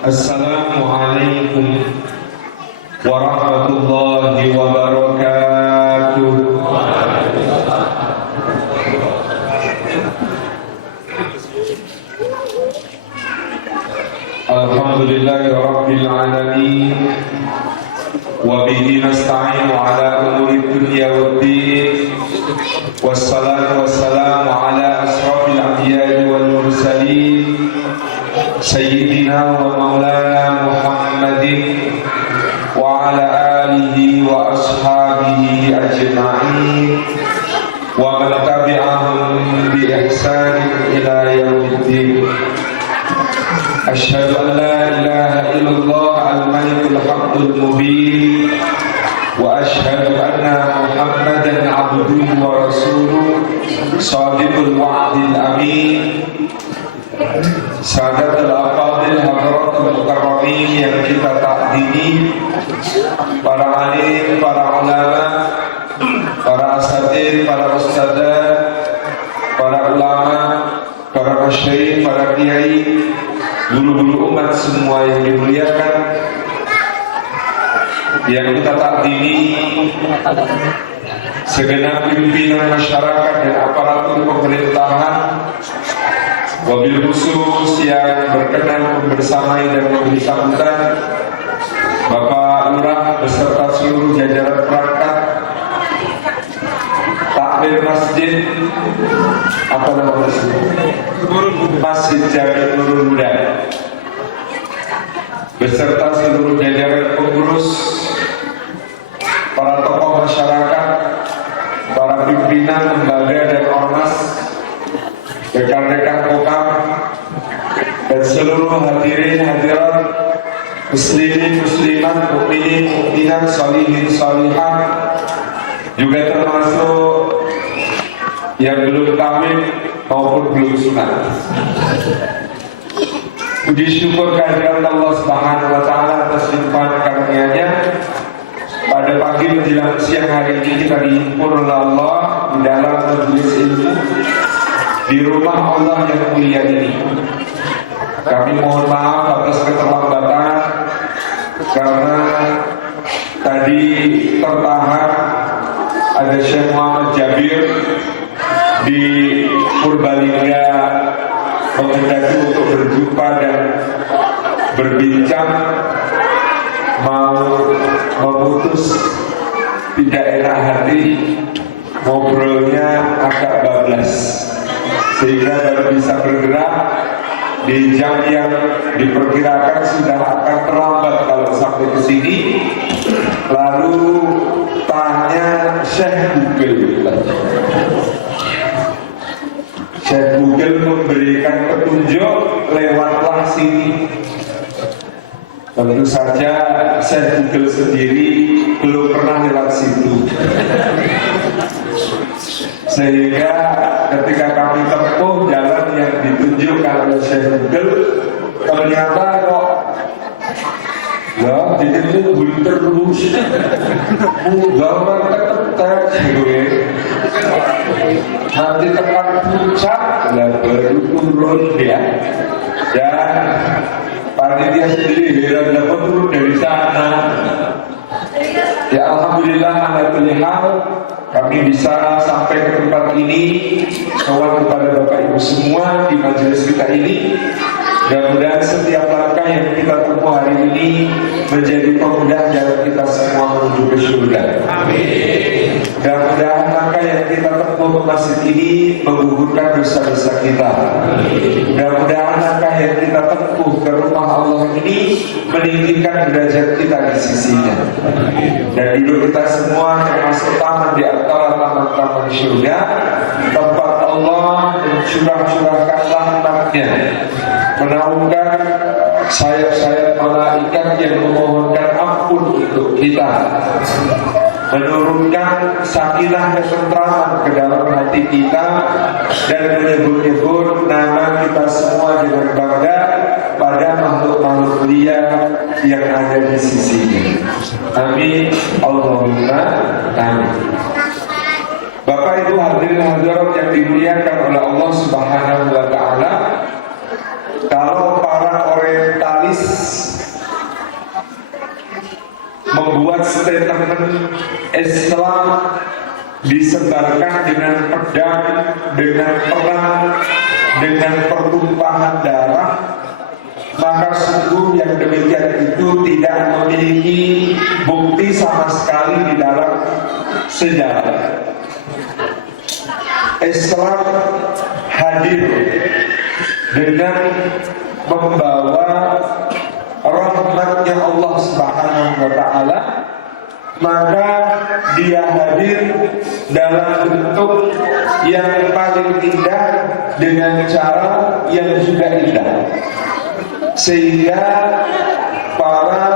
Assalamualaikum warahmatullahi wabarakatuh. Alhamdulillahi rabbil alamin. Wa bihi nasta'inu ala umuri dunya waddin. Wassalatu wassalamu ala asrafil anbiya'i wal mursalin Sayyidina wa maulana Muhammadin wa ala alihi wa ashabihi ajma'in wa man tabi'ahum bi ihsanin ila yaumiddin. Asyhadu an la ilaha illallah al-malikul haqqul mubin wa asyhadu anna Muhammadan abduhu wa rasuluh shadiqul wa'dil amin. Sadatul afadil hadratul mukarramin yang kita takdimi, para alim, para ulama, para asatidz, para ustadzah, para ulama, para masyayikh, para kiai, guru-guru umat semua yang dimuliakan, yang kita takdimi segenap pimpinan masyarakat dan aparatur pemerintahan, wabil khusus yang berkenan membersamai dan memberi sambutan Bapak Lurah beserta seluruh jajaran perangkat takmir masjid, apa nama masjid? Masjid Jami Nurul Huda beserta seluruh jajaran pengurus, para tokoh masyarakat, para pimpinan lembaga dan ormas, rekan-rekan kokam, dan seluruh hadirin hadirat, muslimin muslimat, mukminin mukminat, sholihin sholihat, juga termasuk yang belum kawin maupun belum sunat. Puji syukur kehadirat Allah Subhanahu wa taala atas limpahan karunia-Nya. Pada pagi menjelang siang hari ini kita dihimpun oleh Allah di dalam majelis ilmu di rumah Allah yang mulia ini. Kami mohon maaf atas keterlambatan karena tadi tertahan ada Syekh Muhammad Jabir di Purbalingga mengendaki untuk berjumpa dan berbincang, mau memutus tidak enak hati, ngobrolnya agak bablas sehingga baru bisa bergerak di jam yang diperkirakan sudah akan terlambat kalau sampai ke sini. Lalu tanya Syekh Google. Syekh Google memberikan petunjuk, lewatlah sini. Tentu saja Syekh Google sendiri belum pernah lewat situ. Sehingga ketika kami tempuh jalan yang ditunjukkan oleh Syekh Google, ternyata kok ya jadi bulu terus gambar ketek gue nanti tekan puncak dan baru turun ya. Dan panitia sendiri heran dapat turun dari sana. Ya alhamdulillah ala kulli hal kami bisa sampai ke tempat ini. Soal kepada Bapak Ibu semua di majelis kita ini, mudah-mudahan setiap langkah yang kita tempuh hari ini menjadi pemudah jalan kita semua menuju ke surga. Amin. Mudah-mudahan langkah yang kita tempuh ke masjid ini menggugurkan dosa-dosa kita. Mudah-mudahan langkah yang kita tempuh ke rumah Allah ini meninggikan derajat kita di sisinya. Dan hidup kita semua termasuk taman di antara taman-taman surga, tempat Allah mencurah-curahkan rahmat-Nya, menaungkan sayap-sayap malaikat yang memohonkan ampun untuk kita, menurunkan sakinah ketentraman ke dalam hati kita, dan menyebut-nyebut nama kita semua dengan bangga pada makhluk-makhluk Dia yang ada di sisinya. Amin. Allahumma amin. Bapak Ibu hadirin hadirat yang dimuliakan oleh Allah Subhanahu wa taala, kalau para orientalis membuat statement Islam disebarkan dengan pedang, dengan perang, dengan pertumpahan darah, maka sungguh yang demikian itu tidak memiliki bukti sama sekali di dalam sejarah. Islam hadir dengan membawa rahmatnya Allah Subhanahu wa Ta'ala, maka dia hadir dalam bentuk yang paling indah dengan cara yang juga indah, sehingga para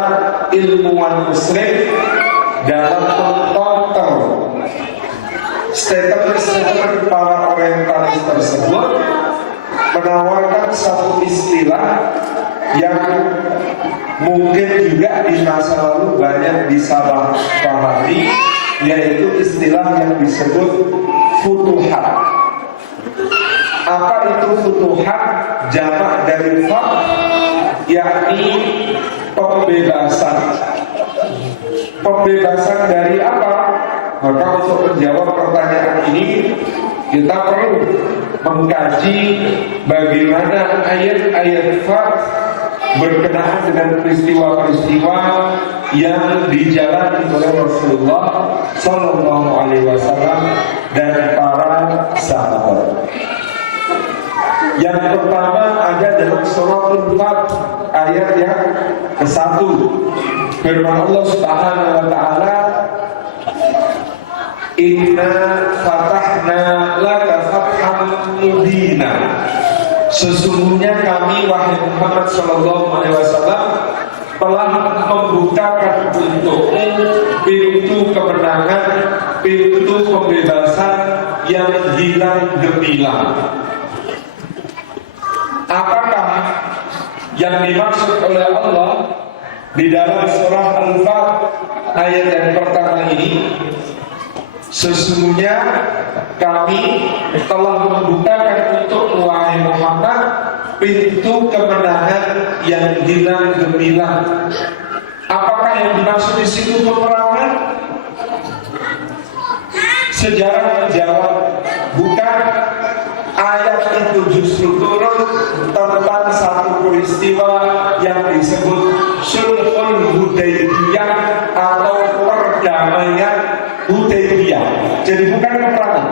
ilmuwan muslim dalam mengkonter statement para orientalis tersebut menawarkan satu istilah yang mungkin juga di masa lalu banyak disalahpahami, yaitu istilah yang disebut futuhat. Apa itu futuhat? Jamak dari fath, yakni pembebasan. Pembebasan dari apa? Maka untuk menjawab pertanyaan ini kita perlu mengkaji bagaimana ayat-ayat fath berkenaan dengan peristiwa-peristiwa yang dijalani oleh Rasulullah Sallallahu Alaihi Wasallam dan para sahabat. Yang pertama ada dalam suratul Fath ayat yang ke-1. Firman Allah Subhanahu wa Ta'ala, Inna fatahna laka fathan mubina. Sesungguhnya kami wahai Muhammad Sallallahu Alaihi Wasallam telah membukakan untukmu pintu kemenangan, pintu pembebasan yang hilang gemilang. Apakah yang dimaksud oleh Allah di dalam surah Al-Fath ayat yang pertama ini? Sesungguhnya kami telah membukakan untuk wahai Muhammad pintu kemenangan yang hilang gemilang. Apakah yang dimaksud di situ peperangan? Sejarah menjawab bukan. Ayat itu justru turun tentang satu peristiwa yang disebut Sulhul Hudaybiyah atau perdamaian Hudaybiyah. Jadi bukan peperangan.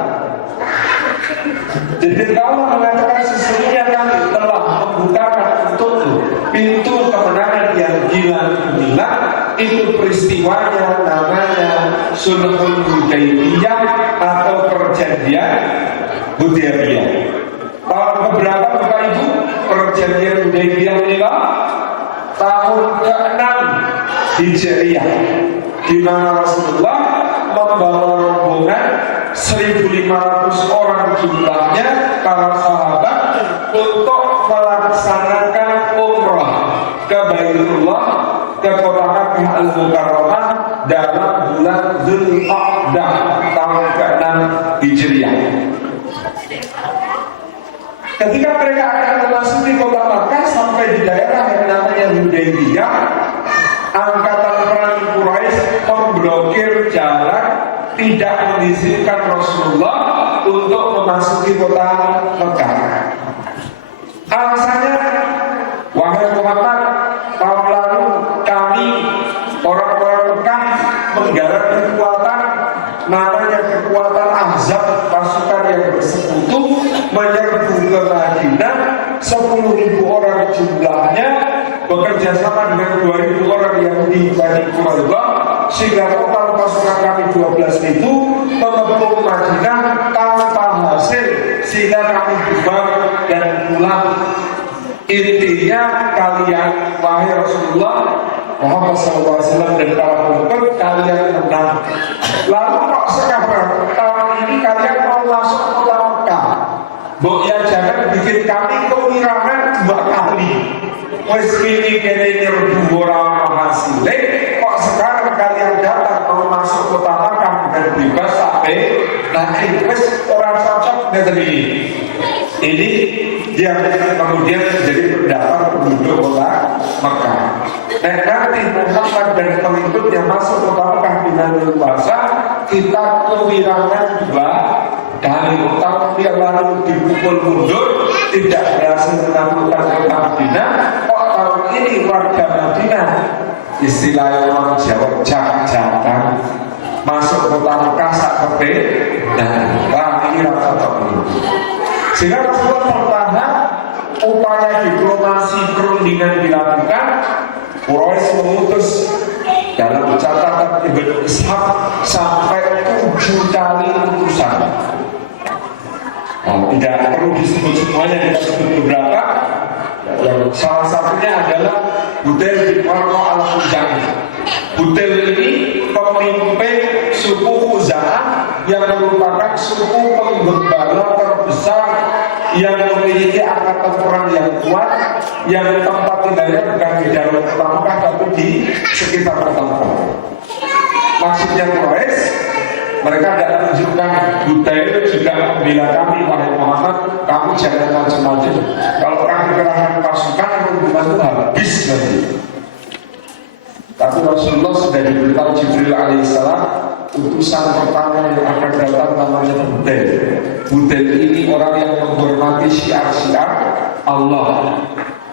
Jadi Allah mengatakan sesungguhnya kami telah membukakan untukmu pintu kemenangan yang gila-gila. Itu peristiwanya namanya Sulhul Hudaybiyah atau perjanjian Hudaybiyah. Tahun keberapa Bapak Ibu perjanjian Hudaybiyah ini? Tahun ke-6 Hijriah, di mana Rasulullah membawa rombongan 1.500 orang jumlahnya para sahabat untuk melaksanakan umrah ke Baitullah, ke kota Makkah Al-Mukarramah dalam bulan Dzulqa'dah tahun ke-6 Hijriah. Ketika mereka akan memasuki kota Makkah sampai di daerah yang namanya Hudaybiyah, angkatan perang Quraisy memblokir jalan, tidak mengizinkan Rasulullah untuk memasuki kota Makkah. Alasannya, wahai Muhammad, tahun lalu kami orang-orang Mekah menggarap kekuatan, namanya kekuatan Ahzab, pasukan yang bersekutu menyerbu ke Madinah, 10.000 orang jumlahnya, bekerja sama dengan 2.000 orang Yahudi Bani Quraidah, sehingga total pasukan kami 12.000 mengepung Madinah tanpa hasil, sehingga kami bubar dan pulang. Intinya kalian wahai Rasulullah Muhammad SAW dan para pengikut kalian menang. Lalu kok sekarang tahun ini kalian mau masuk kota Mekah? Bok ya jangan bikin kami kewirangan 2 kali. Wes kini kene nyerbu orang hasilnya. Kok sekarang kalian datang mau masuk kota Mekah dengan bebas sampai nanti wes orang cocok dengan ini yang kemudian menjadi pendapat penduduk kota Mekah. Dan nanti Muhammad dan pengikutnya masuk ke Mekah dengan leluasa, kita kewirangan 2 kali. Tapi lalu dipukul mundur, tidak berhasil menaklukkan kota Madinah. Kok tahun ini warga Madinah, istilah orang Jawa, jak-jakan, masuk kota Mekah sak kepe, lagi rasa terlalu. Sehingga Rasulullah pertama upaya diplomasi perundingan dilakukan. Quraisy mengutus dalam catatan Ibnu Ishaq sampai 7 kali utusan. Tidak perlu disebut semuanya, kita sebut beberapa. Yang salah satunya adalah Budail bin Warqa al-Khuzai. Budail ini pemimpin suku Khuza'ah yang merupakan suku penggembala terbesar yang memiliki angkatan perang yang kuat, yang tempat tinggalnya bukan di dalam kota Mekah tapi di sekitar kota Mekah. Maksudnya Quraisy, mereka tidak menunjukkan Budail juga membela kami, wahai Muhammad, kamu jangan macam-macam. Kalau kami kerahkan pasukan, hubungan itu habis nanti. Tapi Rasulullah sudah diberitahu Jibril alaihissalam, utusan pertama yang akan datang namanya Budail. Budail ini orang yang menghormati syiar-syiar Allah.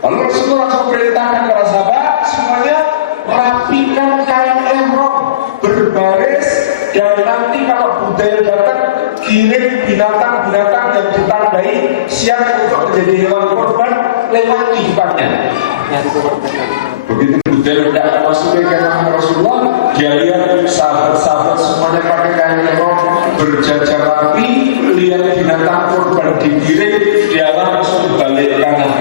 Lalu Rasulullah langsung perintahkan para sahabat semuanya rapikan kain ihram, berbaris, dan nanti kalau Budail datang kirim binatang-binatang yang ditandai siap untuk menjadi hewan korban lewat di depannya. Begitu Budail tidak masuk ke kamar Rasulullah, dia lihat sahabat-sahabat semuanya pakai kain ihram berjajar rapi, lihat binatang korban digiring, dia langsung balik kanan.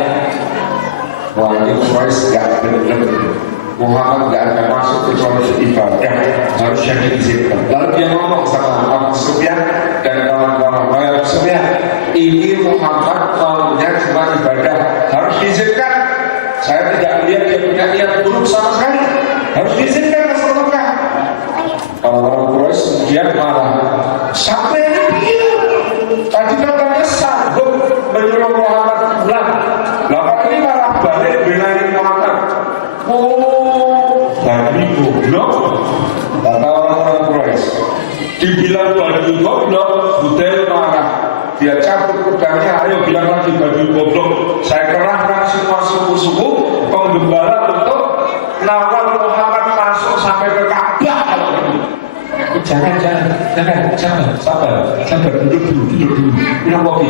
Wah, ini Quraisy gak benar-benar. Muhammad gak akan masuk kecuali ibadah, harus yang diizinkan. Lalu dia ngomong sama Abu Sufyan dan kawan-kawan, Abu Sufyan, ini Muhammad maunya cuma ibadah, harus diizinkan. Saya tidak melihat dia punya niat buruk sama sekali, harus diizinkan masuk Mekah. Orang-orang Quraisy kemudian marah. Sampai ini tadi katanya sanggup menyuruh Muhammad pulang, lalu ini malah balik belain Muhammad. Oh, bagi goblok, kata orang-orang Quraisy. Dibilang bagi goblok, Budail marah. Dia cabut pedangnya, ayo bilang lagi bagi goblok. Saya kerahkan semua suku-suku penggembala untuk nawal Muhammad masuk sampai ke Ka'bah. Jangan, sabar, duduk dulu. Minum kopi,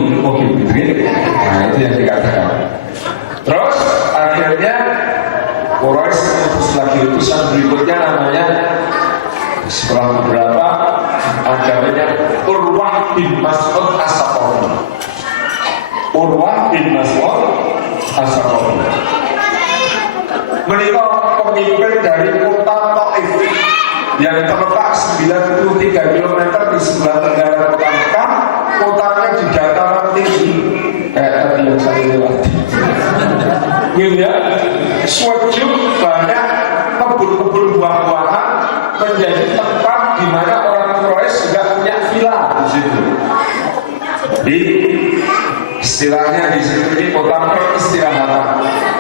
gitu. Nah, itu yang dikatakan. Terus akhirnya Quraisy mengutus lagi utusan berikutnya namanya, setelah beberapa namanya Urwah bin Mas'ud As-Saqafi. Urwah bin Mas'ud As-Saqafi menikah pemimpin dari kota Taif yang terletak 93 km di sebelah tenggara kota Mekah. Kotanya di dataran tinggi kayak tadi yang saya lewati. Ya, sejuk, banyak kebun-kebun buah-buahan, menjadi tempat di mana orang Quraisy juga punya villa di situ. Di istilahnya di situ ini kota peristirahatan.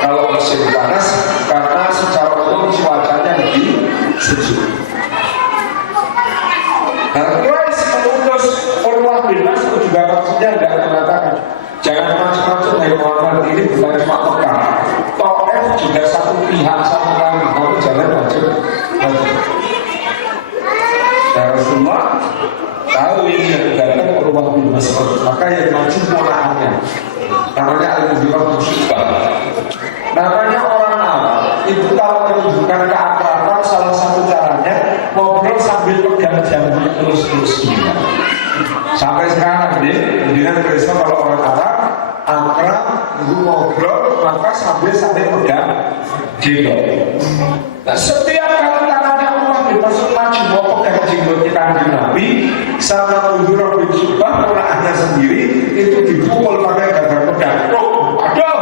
Kalau musim panas, karena secara umum cuacanya lebih sejuk. Nah, Quraisy mengutus Urwah bin Mas'ud juga maksudnya tidak mengatakan jangan macam-macam dari Muhammad, ini bukan cuma Mekah. Taif juga satu pihak sama kami, kamu jangan macam-macam. Ya Rasulullah tahu ini yang datang Urwah bin Mas'ud, maka yang maju ponakannya namanya Al-Mughirah bin Syu'bah. Namanya orang Arab itu kalau menunjukkan keakraban salah satu caranya ngobrol sambil pegang jambul terus-terus. Sampai sekarang dengan Kristen kalau orang Arab akrab ngobrol maka sambil pegang jenggot. Nah, setiap kali tangannya Allah dimasuk maju mau pegang jenggotnya Kanjeng Nabi sama Mughirah bin Syu'bah ponakannya sendiri itu dipukul pakai gagang pedang. Aduh,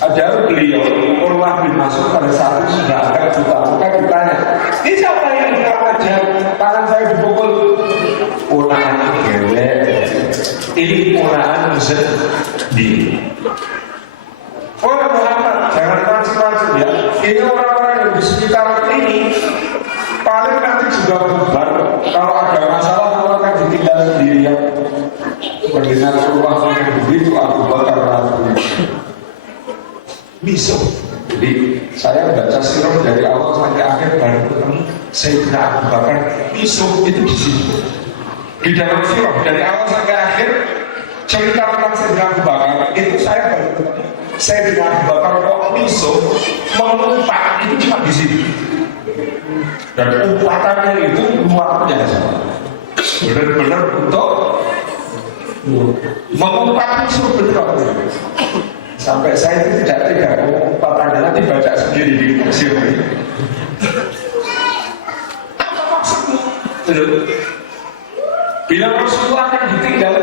ada beliau Urwah bin Mas'ud pada saat itu sudah agak buta-buta ditanya, ini siapa yang buka aja tangan saya dipukul? Ponakan gelek, ini ponakan sendiri. Oh Muhammad, jangan macam-macam ya. Ini orang juga bubar. Kalau ada masalah kalau akan ditinggal sendirian. Mendengar rumah yang begitu Abu Bakar radhiyallahu miso. Jadi saya baca sirah dari awal sampai akhir baru ketemu Sayyidina Abu Bakar miso itu di sini. Di dalam sirah dari awal sampai akhir cerita tentang Sayyidina Abu Bakar itu saya baru ketemu Sayyidina Abu Bakar kok miso mengumpat itu cuma di sini. Dan umpatannya itu luar biasa. Benar-benar untuk mengumpat itu benar. Sampai saya itu tidak tega umpatannya nanti baca sendiri di museum ini. Apa maksudnya? Bila Rasulullah akan ditinggal,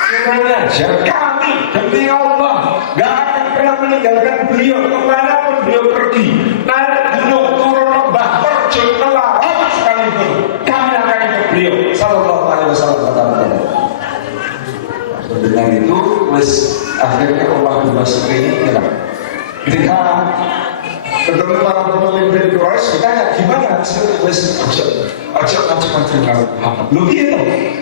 semuanya aja kami demi Allah gak akan pernah meninggalkan beliau kemanapun beliau pergi. Naik gunung, turun lembah, terjun ke laut sekalipun kami akan ikut beliau. Sallallahu alaihi wasallam. Dengan itu, akhirnya Allah memasuki ini. Ketika ketemu para pemimpin Quraisy, ditanya gimana? Ajak macam-macam kalau lu gitu.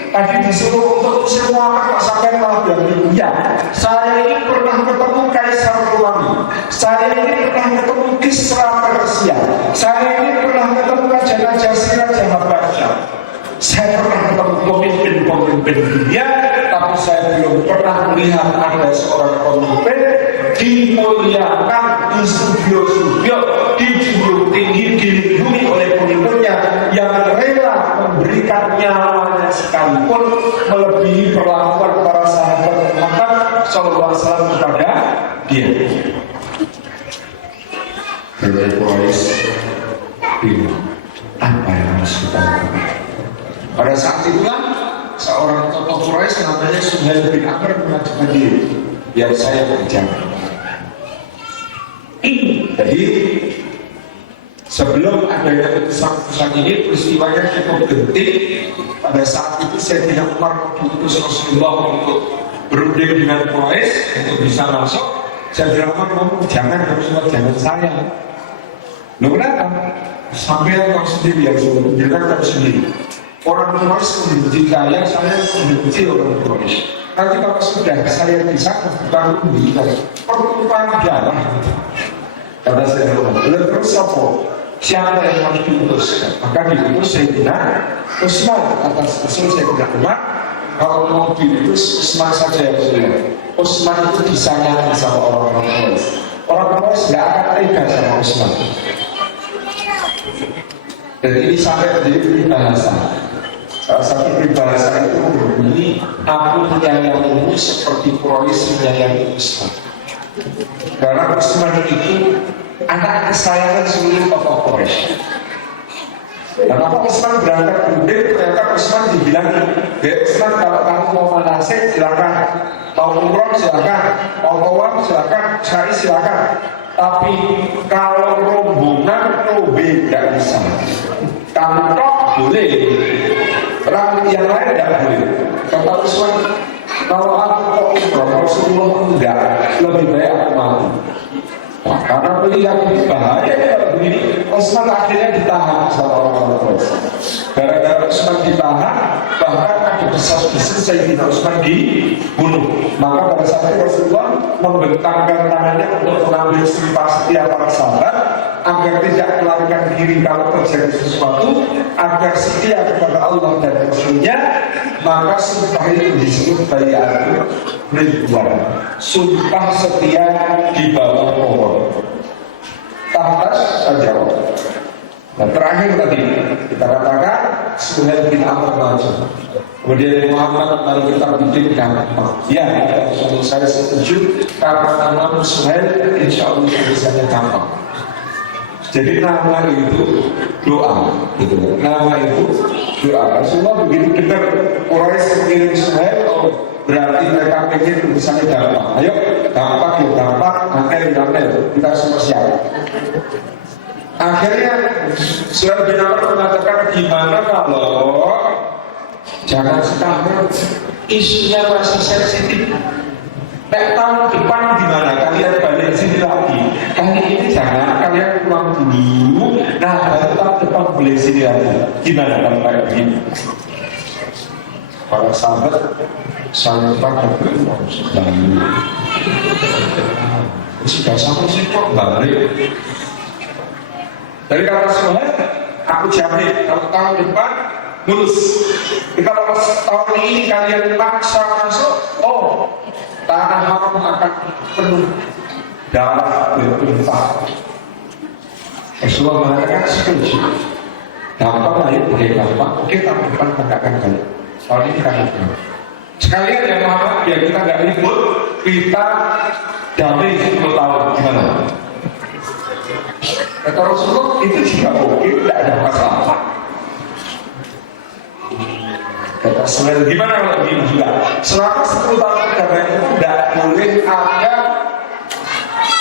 Tadi disuruh untuk semua sampai malah bilang ya. Saya ini pernah ketemu Kaisar Romawi. Saya ini pernah ketemu Kisra Persia. Saya ini pernah ketemu Raja Najasyi, Raja Habasyah. Saya pernah ketemu pemimpin-pemimpin dunia, tapi saya belum pernah melihat ada seorang pemimpin dimuliakan di studio-studio, dijunjung tinggi, dilindungi oleh pemimpinnya yang rela memberikan nyawanya sekalipun melebihi perlakuan para sahabat Muhammad sallallahu alaihi wasallam kepada dia. Dari Quraisy bingung apa yang harus kita lakukan. Pada saat itulah seorang tokoh Quraisy namanya Suhail bin Amr mengajukan diri biar saya berbicara. Jadi sebelum adanya keputusan ini peristiwanya cukup genting. Pada saat itu Sayyidina Umar diutus Rasulullah untuk berunding dengan Quraisy untuk bisa masuk. Sayyidina Umar ngomong jangan Rasulullah, jangan saya. Loh kenapa? Sampai kau sendiri yang suruh, jangan kau sendiri. Orang Quraisy membenci saya membenci orang Quraisy. Nanti kalau sudah saya bisa membuka pertumpahan darah. Kata saya terus apa? Siapa yang harus diutuskan? Maka diutus Sayyidina Utsman atas usul Sayyidina Umar. Kalau mau diutus Utsman saja yang sudah. Utsman itu disayangi sama orang-orang Quraisy. Orang Quraisy tidak akan tega sama Utsman. Dan ini sampai menjadi peribahasa. Salah satu peribahasa itu berbunyi, aku menyayangimu seperti Quraisy menyayangi Utsman. Karena Utsman itu anak kesayangan seluruh tokoh Quraisy. Dan apa Utsman berangkat berunding, ternyata Utsman dibilang, Utsman kalau kamu mau manasik silakan, mau umroh silakan, mau tawaf silakan, sa'i silakan. Tapi kalau rombongan tidak bisa. Kamu tok boleh, orang yang lain tidak boleh. Kata Utsman, kalau aku kok umroh, Rasulullah tidak, lebih baik aku mati. Karena melihat bahaya kalau begini, Utsman akhirnya ditahan sama orang-orang Quraisy. Gara-gara Utsman ditahan, bahkan ada desas-desus Sayyidina Utsman dibunuh. Maka pada saat itu Rasulullah membentangkan tangannya untuk mengambil simpati para sahabat agar tidak melarikan diri kalau terjadi sesuatu, agar setia kepada Allah dan Rasulnya. Maka sumpah itu disebut bai'atul ridwan, sumpah setia di bawah pohon tahtas saja. Dan terakhir tadi kita katakan Suhail bin Amr maju. Kemudian Muhammad mari kita bikin gampang. Ya, saya setuju karena nama Suhail insya Allah tulisannya gampang. Jadi nama itu doa, gitu. Nama itu doa. Rasulullah begitu dengar Quraisy mengirim Suhail, oh berarti mereka pikir tulisannya gampang. Ayo, gampang, angel, kita semua siap. Akhirnya Suhail bin Amr mengatakan gimana kalau jangan sekarang isunya masih sensitif. Tahun depan gimana kalian balik sini lagi? kali ini jangan kalian pulang dulu, nah baru tahun depan boleh sini lagi. Gimana kalau kayak begini? Para sahabat sangat berdoa sudah sampai sih kok balik. Dari kata Rasulullah, aku jamin kalau tahun depan mulus. Kalau tahun ini kalian paksa masuk, oh tanah haram akan penuh darah berlimpah. Rasulullah mengatakan setuju. Gampang lah ya, boleh gampang. Kita depan mengatakan kalian. Tahun ini kan sekalian yang lama biar kita nggak ribut, kita damai 10 tahun gimana? Kata Rasulullah itu juga oke, tidak ada masalah. Kata Rasulullah gimana kalau begini juga? Selama 10 tahun agama itu tidak boleh ada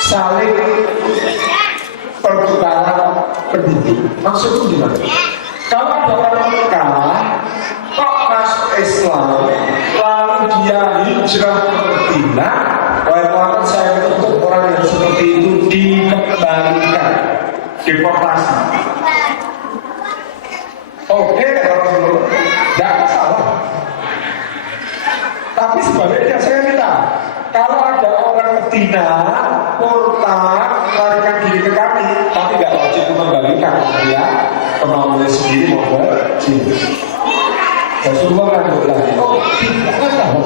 saling pertukaran penduduk. Maksudnya gimana? Kalau ada orang Mekah kok masuk Islam, lalu dia hijrah ke Madinah, walaupun saya menuntut orang yang seperti itu dikembalikan, deportasi. Oke, kalau tidak masalah. Tapi sebaliknya saya minta, kalau ada orang Medina murtad melarikan diri ke kami, tapi tidak wajib mengembalikan dia kemauannya sendiri mau berjihad. Rasulullah kan berlari, oh tidak tahu.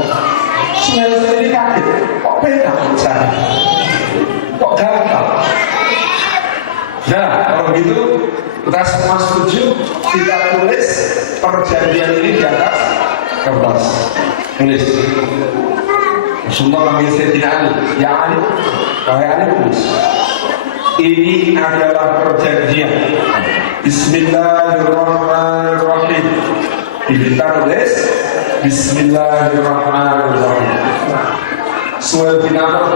Saya sendiri kaget, kok beda saya, kok gagal. Nah kalau begitu kita semua setuju, kita tulis perjanjian ini di atas kertas. Tulis. Rasulullah panggil Sayyidina Ali, ya Ali, wahai Ali tulis. Ini adalah perjanjian. Bismillahirrahmanirrahim. Kita tulis Bismillahirrahmanirrahim. Sayyidina Ali.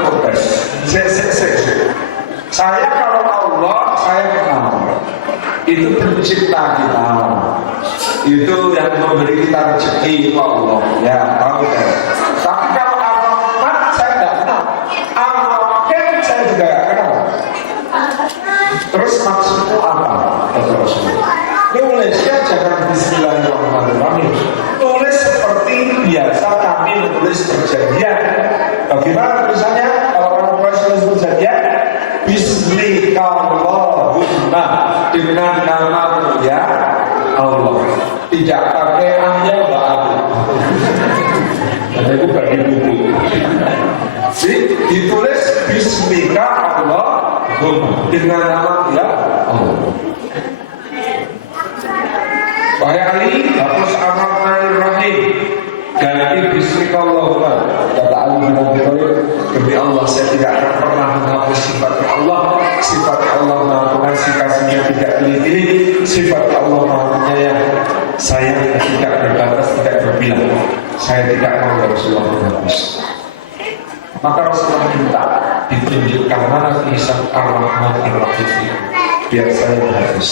Saya kalau Allah, saya kenal. Itu pencipta kita, itu yang memberi kita rezeki Allah, ya tahu kan? Tapi kalau Ar-Rahman saya tidak kenal, Ar-Rahim saya juga tidak kenal. Terus maksudku apa? Kata Rasulullah. Nulisnya jangan Bismillahirrahmanirrahim, tulis seperti biasa kami menulis perjanjian. Bagaimana tulisannya? Kalau orang tulis perjanjian, Bismillahirrahmanirrahim, dengan nama ya Allah, tidak pakai ahya ba'adu. Karena itu bagi buku. Jadi ditulis Bismillah Allah dengan nama ya Allah. Wahai Ali, hapus Ar-Rahmanir-Rahim, ganti Bismillah Allah. Kata Ali bin Abi Thalib, demi Allah saya tidak akan pernah menghapus sifat Allah. Sifat Allah Maha Pengasih, kasihnya tidak pilih-pilih. Sifat Allah Maha Penyayang, sayangnya tidak berbatas, tidak berbilang. Saya tidak mau Rasulullah menghapus. Maka Rasulullah minta ditunjukkan mana tulisan Ar-Rahman Ar-Rahim biar saya menghapus.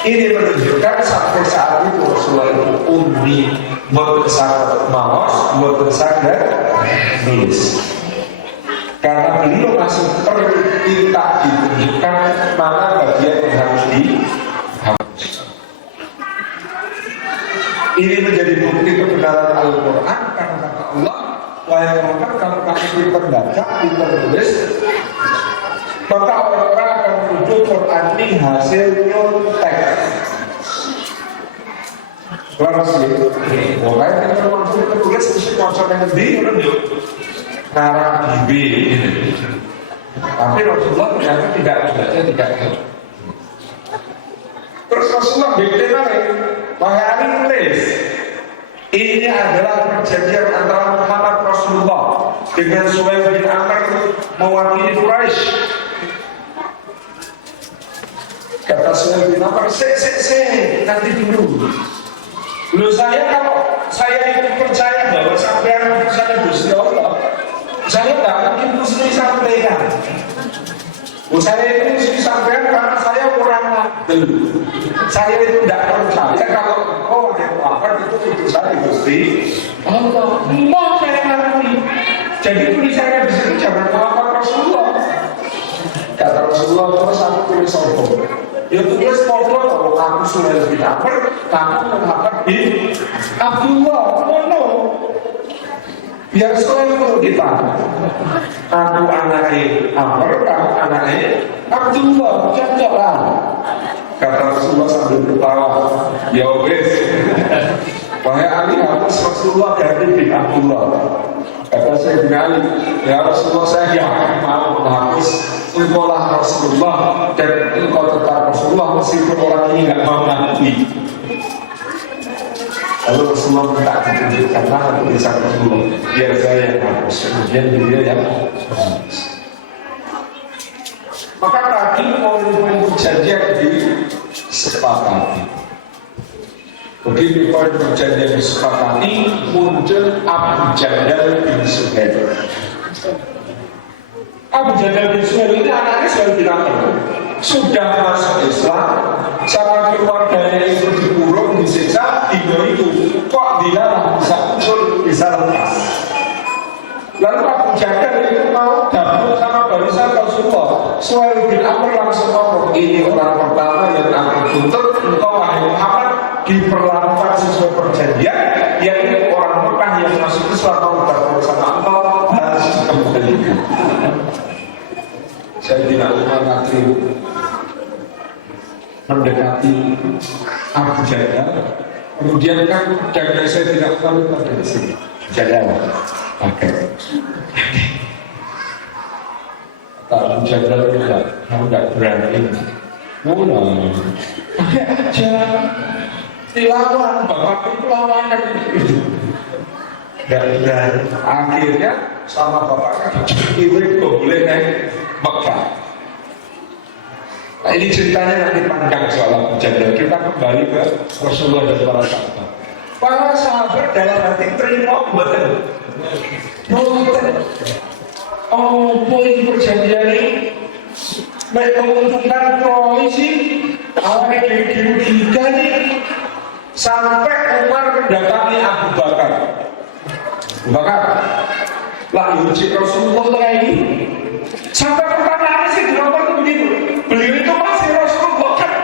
Ini menunjukkan sampai saat itu Rasulullah itu ummi, bersama mawas, bersama nulis. Karena beliau masih minta ditunjukkan mana bagian yang harus dihapus. Ini menjadi bukti kebenaran Al-Quran karena kata Allah, wahai Muhammad, kalau kamu pintar baca, pintar tulis, maka orang-orang akan menuduh Quran ini hasil nyontek. Lalu sih, makanya kita mampu tulis mesti konsol yang lebih rendah. Karang gibe gitu. Tapi Rasulullah ternyata tidak tidak. Terus Rasulullah bikin lagi, wahai Ali tulis, ini adalah perjanjian antara Muhammad Rasulullah dengan Suhail bin Amr mewakili Quraisy. Kata Suhail bin Amr, nanti dulu. Loh saya kalau saya itu percaya bahwa sampean saya Gusti Allah, saya tidak mungkin mesti sampaikan. Saya itu mesti sampaikan karena saya kurang adil. Saya itu tidak percaya kalau yang wafat itu saya Gusti Allah. Mau saya ngerti. Jadi tulisannya di situ jangan Muhammad Rasulullah. Suhail bin Amr, kamu Muhammad bin Abdullah. Oh no, biar selalu kita. Aku anaknya Amr, kamu anaknya Abdullah. Cocok lah. Kata Rasulullah sambil ketawa, ya wes. Wahai Ali, hapus Rasulullah ganti bin Abdullah. Kata saya bin Ali, ya Rasulullah, saya yang mau menghapus engkaulah Rasulullah dan engkau tetap Rasulullah meskipun orang ini nggak mau mengakui. Lalu Rasulullah minta ditunjukkan mana tulisan Rasulullah, biar saya yang hapus. Kemudian dia yang hapus. Maka tadi poin-poin perjanjian disepakati. Begitu poin perjanjian disepakati, muncul Abu Jandal bin Suhail. Abu Jandal bin Suhail ini anaknya Suhail bin Amr. Sudah masuk Islam, sama keluarganya itu dikurung, disiksa, tidur itu. Kok dilarang bisa muncul, bisa lepas. Lalu Abu Jandal itu mau gabung sama barisan Rasulullah. Suhail bin Amr langsung ngomong, ini orang pertama yang aku tuntut, engkau wahai Muhammad diperlakukan sesuai perjanjian, yaitu orang Mekah yang masuk Islam mau bergabung sama engkau harus dikembalikan. Saya tidak mengerti mendekati Abu Jandal, kemudian kan dan saya tidak tahu pada sini Jandal. Oke. Abu Jandal tidak berani. Mulai pakai aja dilawan, bapak itu lawanan itu. Dan akhirnya sama bapaknya dikirim boleh naik Mekah. Nah ini ceritanya nanti panjang soal Abu Jandal. Kita kembali ke Rasulullah dan para sahabat. Para sahabat dalam hati terima betul. Oh, poin perjanjian ini menguntungkan provinsi awalnya dari kita nih sampai Umar mendatangi Abu Bakar. Lah yuji Rasulullah ini sampai pertanyaannya sih kenapa begitu? Beliau itu masih Rasulullah kan?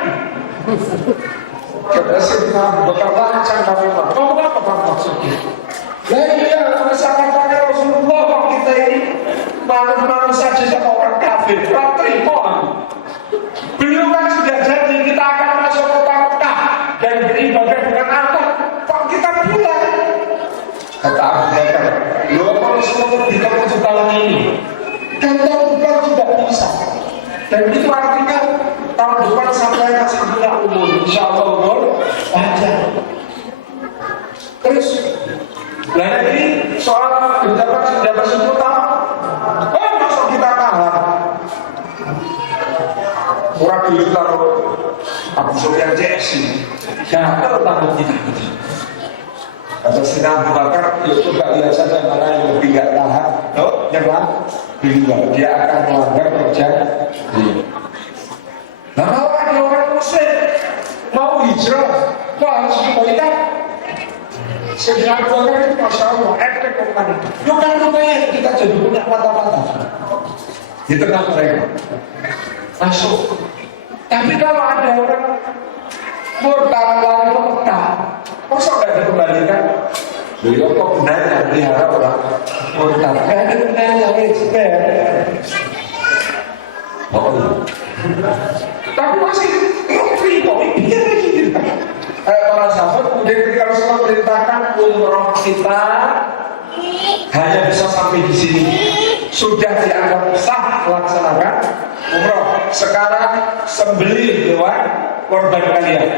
Kata Sayyidina Abu Bakar lancang kami Umar. Kamu apa maksudnya? Lah iya, sangat-sangat Rasulullah kok kita ini malu-malu saja sama orang kafir. Terima. Beliau kan sudah janji kita akan masuk kota Mekah dan beribadah dengan Allah. Kok kita pulang? Kata Abu Bakar, loh kalau semua di 7 tahun ini dan tahun depan tidak bisa. Dan itu artinya tahun depan sampai masih punya umur, insya Allah umur panjang. Terus, nah ini soal mendapat senjata 10 tahun. Oh, masuk kita kalah. Murah dulu taruh Abu Sufyan JSI. Jangan takut kita. Kata Sayyidina Abu Bakar, itu gak lihat saja mana yang lebih gak tahan. Loh, nyerah. Beliau, dia akan melanggar perjanjian. Nah, kalau ada orang muslim mau hijrah, kok harus kembalikan? Sayyidina Abu Bakar itu Masya Allah, efek kemana? Yuk kan lumayan kita jadi punya mata-mata di tengah mereka. Masuk. Tapi kalau ada orang murtad lagi ke Mekah, masa gak dikembalikan? Beliau kok benarnya pelihara orang murtad? Gak ada benarnya, tapi masih ngeri kok, iya gitu. Para sahabat kemudian ketika Rasulullah perintahkan umroh kita hanya bisa sampai di sini, sudah dianggap sah laksanakan umroh. Sekarang sembelih hewan korban kalian.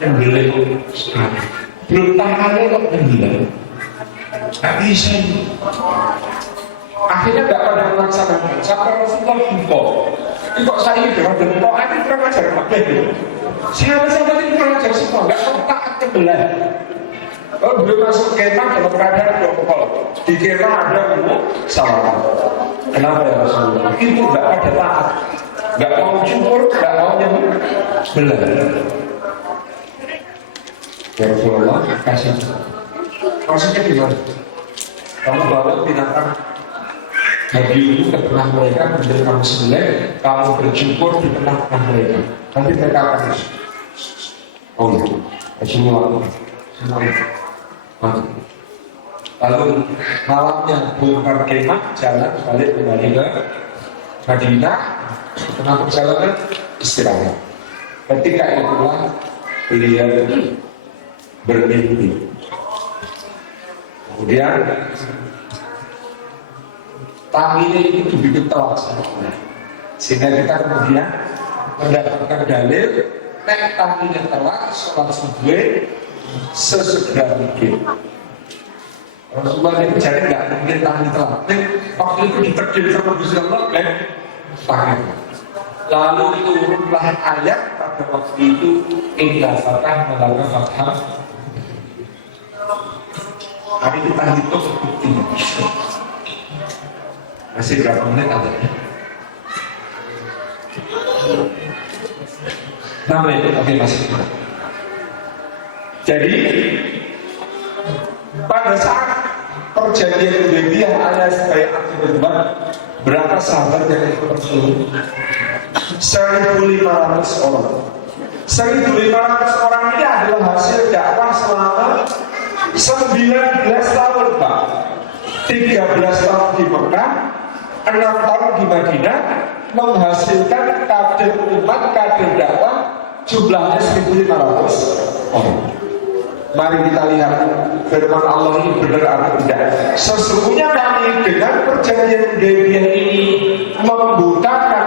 Sembelih belum tangannya kok sembelih. Nggak bisa. Akhirnya nggak pada melaksanakan. Sampai Rasulullah buka. Ini kok saya dengan bentuk, ini kurang ajar apa itu? Sahabat-sahabat ini kurang ajar semua, nggak kontak kebelah. Kalau belum masuk kemah dalam keadaan dongkol, di kemah ada salah. Kenapa ya Rasulullah? Itu nggak ada taat, nggak mau cukur, nggak mau belah. Ya Rasulullah, kasih. Maksudnya gimana? Kamu bawa binatang haji itu ke tengah mereka, kemudian kamu sembelih, kamu bercukur di tengah mereka. Nanti mereka akan oh iya, semua lalu malamnya bongkar kemah, jalan balik kembali ke Madinah, tengah perjalanan istirahat. Ketika itulah beliau bermimpi. Kemudian tanginya itu dibikin telak sehingga kita kemudian mendapatkan dalil nek tanginya telak sholat subuh sesegera mungkin. Rasulullah itu jadi nggak mungkin tangi telak. Waktu itu ditakdir sama Gusti Allah tangi. Lalu turunlah ayat pada waktu itu inna fatah melakukan fathah. Hari kita hitung bukti. Masih berapa menit adanya? 6 menit, oke masih kurang. Jadi pada saat perjanjian Hudaybiyah ada sebagai akibat berapa sahabat yang ikut Rasul? 1.500 orang. 1.500 orang ini adalah hasil dakwah selama 19 tahun, Pak. 13 tahun di Mekah, 6 tahun di Madinah, menghasilkan kader umat, kader dakwah jumlahnya 1.500 orang. Mari kita lihat firman Allah ini benar atau tidak. Sesungguhnya kami dengan perjanjian Hudaybiyah ini membutakan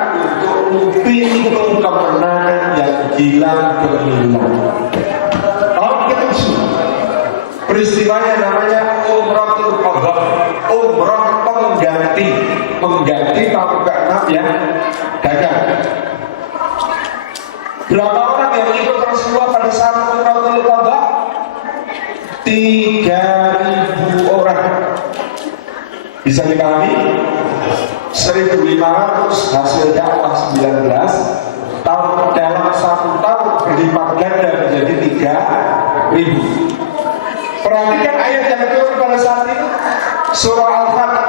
untuk pintu kemenangan yang hilang gemilang. Tahun ke-7 peristiwanya namanya Umratul Qadha, umrah mengganti tahun ke-6 yang gagal. Berapa orang yang ikut Rasulullah pada saat Umratul Qadha? 3.000 orang. Bisa dipahami? 1.500 hasil dakwah 19 tahun, dalam 1 tahun berlipat ganda menjadi 3.000. Perhatikan ayat yang turun pada saat itu, surah Al-Fatih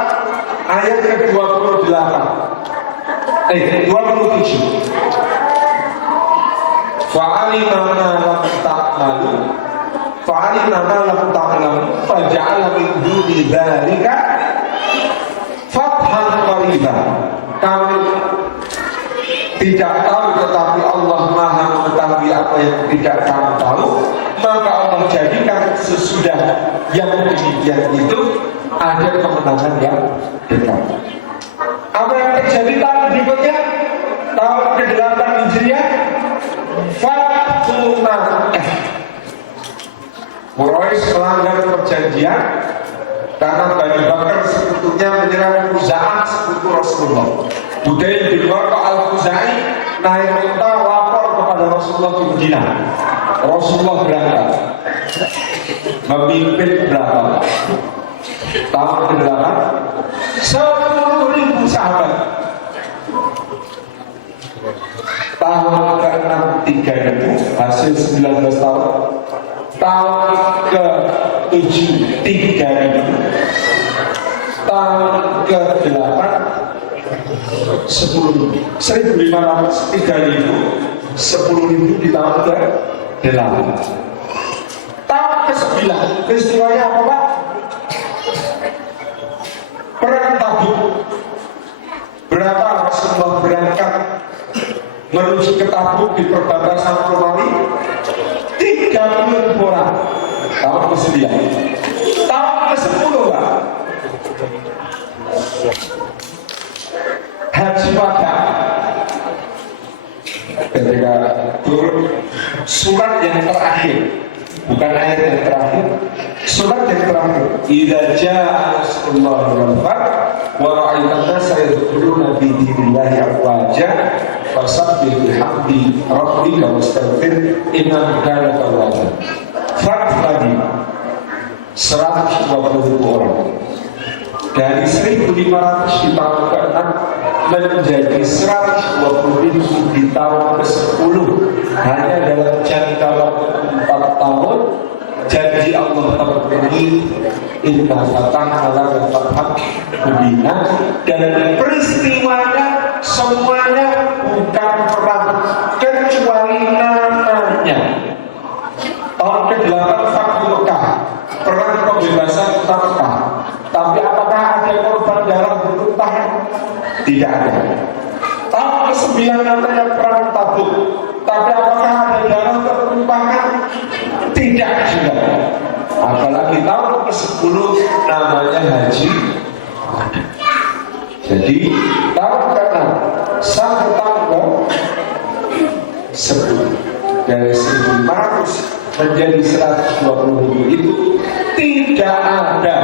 ayat ke-28 27. Fa'alima ma lam ta'malu fa'alima ma lam ta'lamu faja'ala min duni dzalika fathan qariba. Kami tidak tahu tetapi Allah Maha mengetahui apa yang tidak kamu tahu, maka Allah jadikan sesudah yang demikian itu ada kemenangan yang dekat. Apa yang terjadi tahun berikutnya? Tahun ke-8 Hijriah, Fathu Makkah. Quraisy melanggar perjanjian karena Bani Bakar sekutunya menyerang Khuza'ah, sekutu Rasulullah. Budaya bin Warqa Al-Khuzai naik unta lapor kepada Rasulullah di Madinah. Rasulullah berangkat memimpin berapa? Tahun ke-8 10.000 sahabat. Tahun ke-6 3.000, hasil 19 tahun. Tahun ke-7 3.000. Tahun ke-8 10.000. 1.500 3.000, 10.000 di tahun ke-8. Tahun ke-9 peristiwanya apa, Pak? Perang Tabuk. Berapa Rasulullah berangkat menuju ke Tabuk di perbatasan Romawi? 30.000 orang. Tahun ke-9. Tahun ke-10, Pak, Haji Wada. Ketika turun surat yang terakhir, bukan ayat yang terakhir, surat yang terakhir. Idza jaa nasrullah wal fath wa ra'aitan nasa yadkhuluna fi dinillahi afwaja fasabbih bihamdi rabbika wastaghfir innahu kana tawwaba. Fath tadi 120.000 orang. Dari 1.500 di tahun ke-6 menjadi 120.000 di tahun ke-10. Hanya dalam jangka waktu 4 tahun janji Allah terpenuhi. Inna fatahna laka fathan mubina. Dan peristiwanya semuanya bukan perang, kecuali Tidak ada. Tahun ke-9 namanya perang Tabuk. Tapi apakah ada darah tertumpahkan? Tidak juga. Apalagi tahun ke-10 namanya haji. Jadi tahun ke-6 sampai tahun ke-10 dari 1500 menjadi 120 itu tidak ada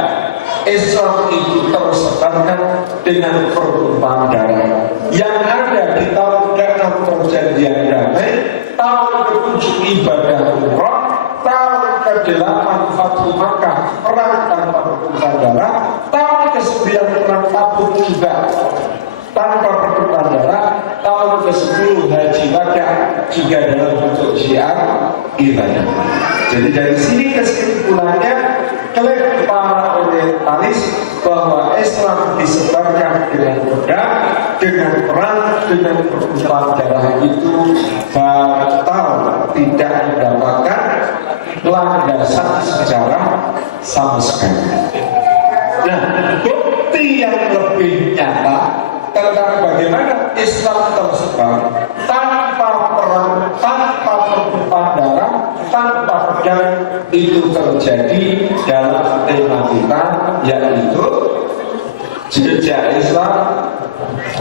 Islam itu tersebarkan dengan pertumpahan darah. Yang ada di tahun ke-6 perjanjian damai, tahun ke-7 ibadah umrah, tahun ke-8 Fathu Makkah, perang tanpa pertumpahan darah, tahun ke-9 perang Tabuk juga tanpa pertumpahan darah, tahun ke-10 haji wada juga dalam bentuk syiar ibadah. Jadi dari sini kesimpulannya, klaim para orientalis bahwa Islam disebarkan dengan pedang, dengan perang, dengan pertumpahan darah itu batal, tidak mendapatkan landasan sejarah sama sekali. Nah, bukti yang lebih nyata tentang bagaimana Islam tersebar tanpa perang, tanpa pertumpahan darah, tanpa pedang itu terjadi dalam tema kita, yaitu jejak Islam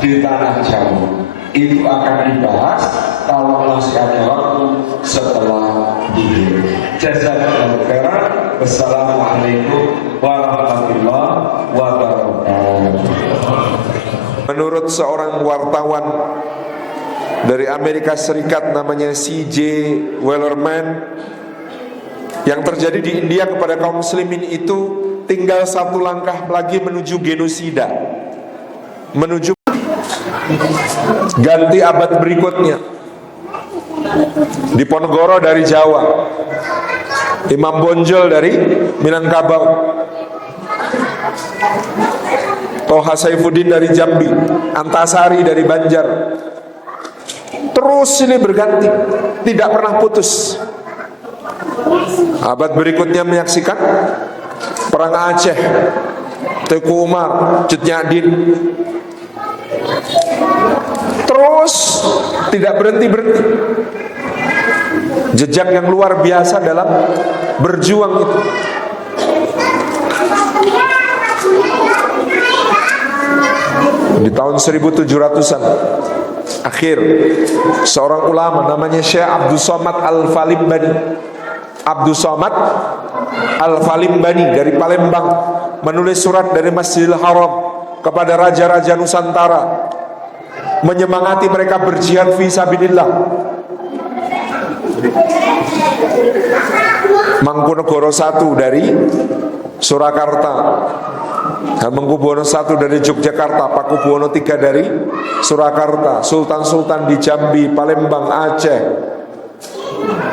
di tanah Jawa. Itu akan dibahas kalau masih ada waktu setelah ini. Jazakallahu khairan. Wassalamualaikum warahmatullahi wabarakatuh. Menurut seorang wartawan dari Amerika Serikat namanya C.J. Wellerman, yang terjadi di India kepada kaum muslimin itu tinggal satu langkah lagi menuju genosida, menuju ganti abad berikutnya. Diponegoro dari Jawa, Imam Bonjol dari Minangkabau, Toha Saifuddin dari Jambi, Antasari dari Banjar. Terus ini berganti, tidak pernah putus. Abad berikutnya menyaksikan perang Aceh, Teku Umar, Cut Nyadin. Terus tidak berhenti-berhenti. Jejak yang luar biasa dalam berjuang itu. Di tahun 1700-an akhir, seorang ulama namanya Syekh Abdus Somad Al-Falimbani, Abdus Somad Al-Falimbani dari Palembang, menulis surat dari Masjidil Haram kepada raja-raja Nusantara, menyemangati mereka berjihad fi sabilillah. Mangkunegoro I dari Surakarta, Hamengkubuwono I dari Yogyakarta, Pakubuwono III dari Surakarta, Sultan-sultan di Jambi, Palembang, Aceh,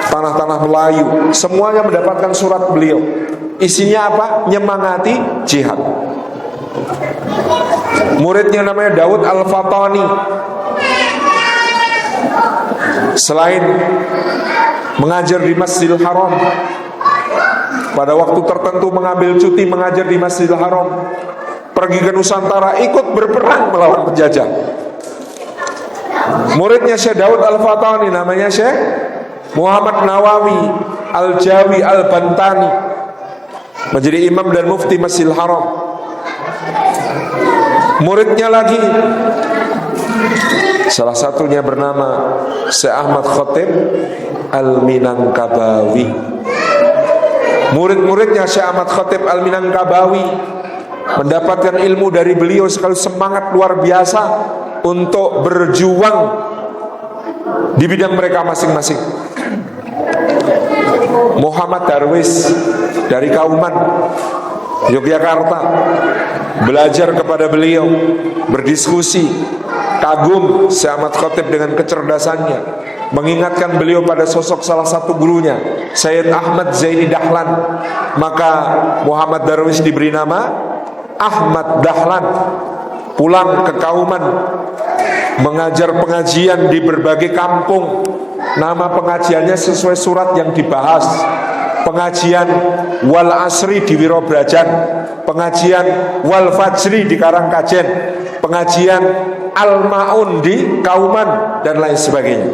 tanah-tanah Melayu, semuanya mendapatkan surat beliau. Isinya apa? Nyemangati jihad. Muridnya namanya Daud Al-Fatani. Selain mengajar di Masjidil Haram, pada waktu tertentu mengambil cuti mengajar di Masjidil Haram, pergi ke Nusantara ikut berperang melawan penjajah. Muridnya Syekh Daud Al-Fatani namanya Syekh Muhammad Nawawi Al-Jawi Al-Bantani, menjadi imam dan mufti Masjidil Haram. Muridnya lagi, salah satunya bernama Syekh Ahmad Khatib Al-Minangkabawi. Murid-muridnya Syekh Ahmad Khatib Al-Minangkabawi mendapatkan ilmu dari beliau sekali semangat luar biasa untuk berjuang di bidang mereka masing-masing. Muhammad Darwis dari Kauman, Yogyakarta, belajar kepada beliau, berdiskusi, kagum Syekh Ahmad Khatib dengan kecerdasannya, mengingatkan beliau pada sosok salah satu gurunya, Sayyid Ahmad Zaini Dahlan. Maka Muhammad Darwis diberi nama Ahmad Dahlan. Pulang ke Kauman, mengajar pengajian di berbagai kampung. Nama pengajiannya sesuai surat yang dibahas. Pengajian Wal Asri di Wirobrajan, pengajian Wal Fajri di Karangkajen, pengajian Al-Ma'un di Kauman dan lain sebagainya.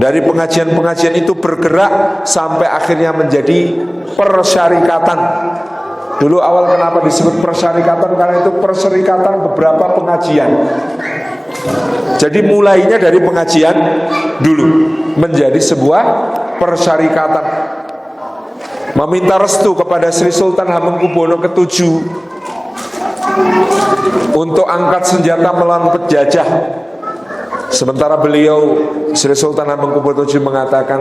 Dari pengajian-pengajian itu bergerak sampai akhirnya menjadi persyarikatan. Dulu awal kenapa disebut persyarikatan? Karena itu perserikatan beberapa pengajian. Jadi mulainya dari pengajian dulu menjadi sebuah persyarikatan. Meminta restu kepada Sri Sultan Hamengkubuwono ke-7 untuk angkat senjata melawan penjajah. Sementara beliau Sri Sultan Hamengkubuwono ke-7 mengatakan,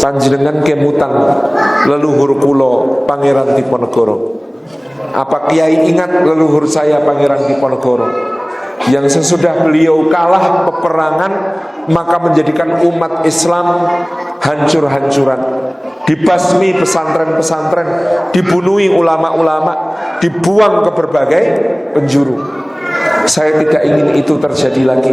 panjenengan kemutan leluhur kula Pangeran Diponegoro. Apa Kiai ingat leluhur saya Pangeran Diponegoro yang sesudah beliau kalah peperangan maka menjadikan umat Islam hancur-hancuran, dibasmi pesantren-pesantren, dibunuhi ulama-ulama, dibuang ke berbagai penjuru. Saya tidak ingin itu terjadi lagi.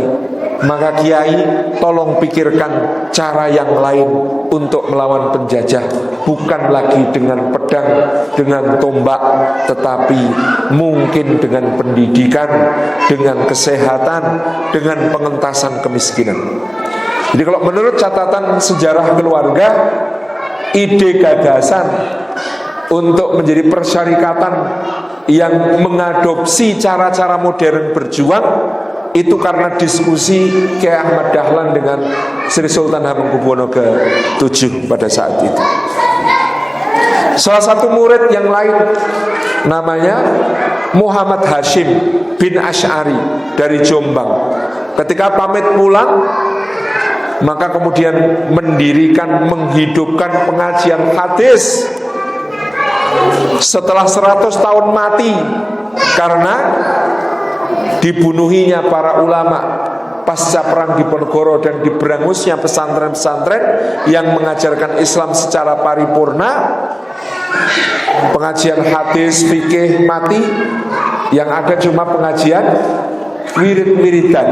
Maka Kiai tolong pikirkan cara yang lain untuk melawan penjajah. Bukan lagi dengan pedang, dengan tombak, tetapi mungkin dengan pendidikan, dengan kesehatan, dengan pengentasan kemiskinan. Jadi kalau menurut catatan sejarah keluarga, ide gagasan untuk menjadi persyarikatan yang mengadopsi cara-cara modern berjuang itu karena diskusi Kiai Ahmad Dahlan dengan Sri Sultan Hamengkubuwono ke-7 pada saat itu. Salah satu murid yang lain namanya Muhammad Hashim bin Asy'ari dari Jombang. Ketika pamit pulang, maka kemudian mendirikan, menghidupkan pengajian hadis setelah 100 tahun mati karena dibunuhinya para ulama pasca perang Diponegoro dan diberangusnya pesantren-pesantren yang mengajarkan Islam secara paripurna. Pengajian hadis, fikih mati, yang ada cuma pengajian wirid-wiridan.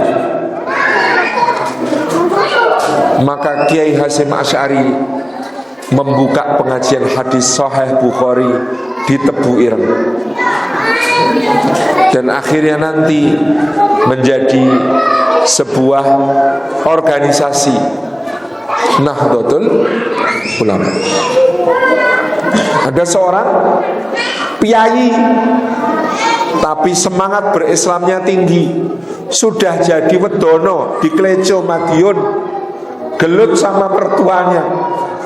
Maka Kiai Hasyim Asy'ari membuka pengajian hadis Sahih Bukhari di Tebu Ireng, dan akhirnya nanti menjadi sebuah organisasi Nahdlatul Ulama. Ada seorang piai tapi semangat berislamnya tinggi, sudah jadi wedono di Kleco Madiun, gelut sama mertuanya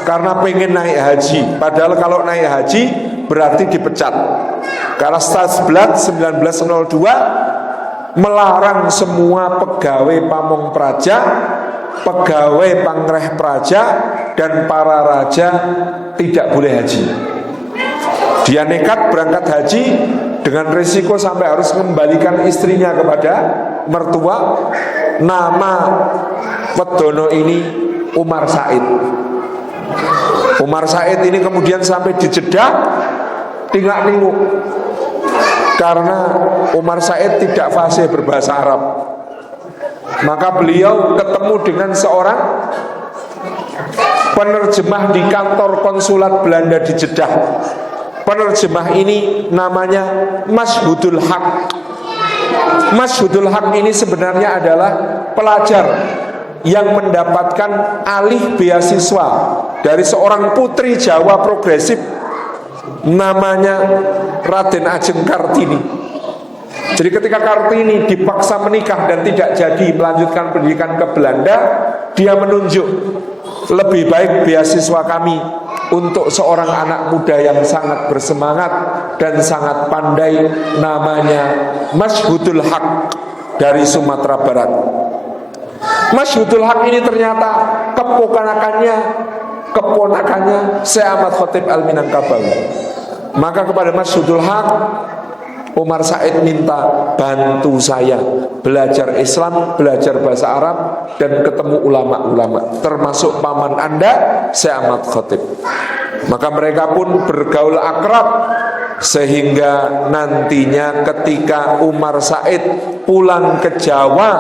karena pengen naik haji. Padahal kalau naik haji berarti dipecat. Karena Stasblat 1902 melarang semua pegawai pamong praja, pegawai pangreh praja, dan para raja tidak boleh haji. Dia nekat berangkat haji dengan risiko sampai harus mengembalikan istrinya kepada mertua. Nama wedono ini Umar Said. Umar Said ini kemudian sampai di Jeddah tinggal ninguk karena Umar Said tidak fasih berbahasa Arab. Maka beliau ketemu dengan seorang penerjemah di kantor konsulat Belanda di Jeddah. Penerjemah ini namanya Mashhudul Haq. Mashhudul Haq ini sebenarnya adalah pelajar yang mendapatkan alih beasiswa dari seorang putri Jawa progresif namanya Raden Ajeng Kartini. Jadi ketika Kartini dipaksa menikah dan tidak jadi melanjutkan pendidikan ke Belanda, dia menunjuk lebih baik beasiswa kami untuk seorang anak muda yang sangat bersemangat dan sangat pandai, namanya Mashhudul Haq dari Sumatera Barat. Mashhudul Haq ini ternyata keponakannya Syekh Ahmad Khatib Al-Minangkabawi. Maka kepada Mashhudul Haq, Umar Said minta bantu saya belajar Islam, belajar bahasa Arab, dan ketemu ulama-ulama, termasuk paman Anda Syekh Ahmad Khatib. Maka mereka pun bergaul akrab, sehingga nantinya ketika Umar Said pulang ke Jawa,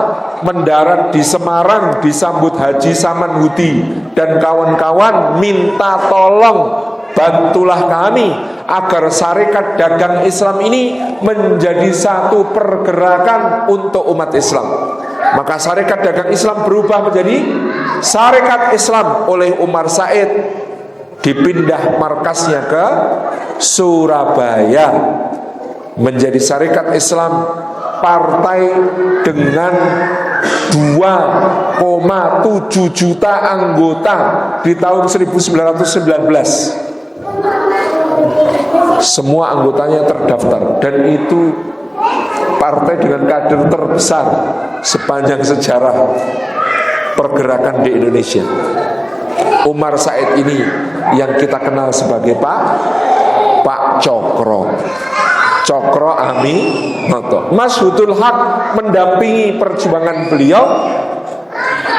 mendarat di Semarang, disambut Haji Samanhudi dan kawan-kawan minta tolong bantulah kami agar Sarekat Dagang Islam ini menjadi satu pergerakan untuk umat Islam. Maka Sarekat Dagang Islam berubah menjadi Sarekat Islam oleh Umar Said, dipindah markasnya ke Surabaya menjadi Sarekat Islam, partai dengan 2,7 juta anggota di tahun 1919. Semua anggotanya terdaftar, dan itu partai dengan kader terbesar sepanjang sejarah pergerakan di Indonesia. Umar Said ini yang kita kenal sebagai Pak Cokro Aminoto. Masyhudul Haq mendampingi perjuangan beliau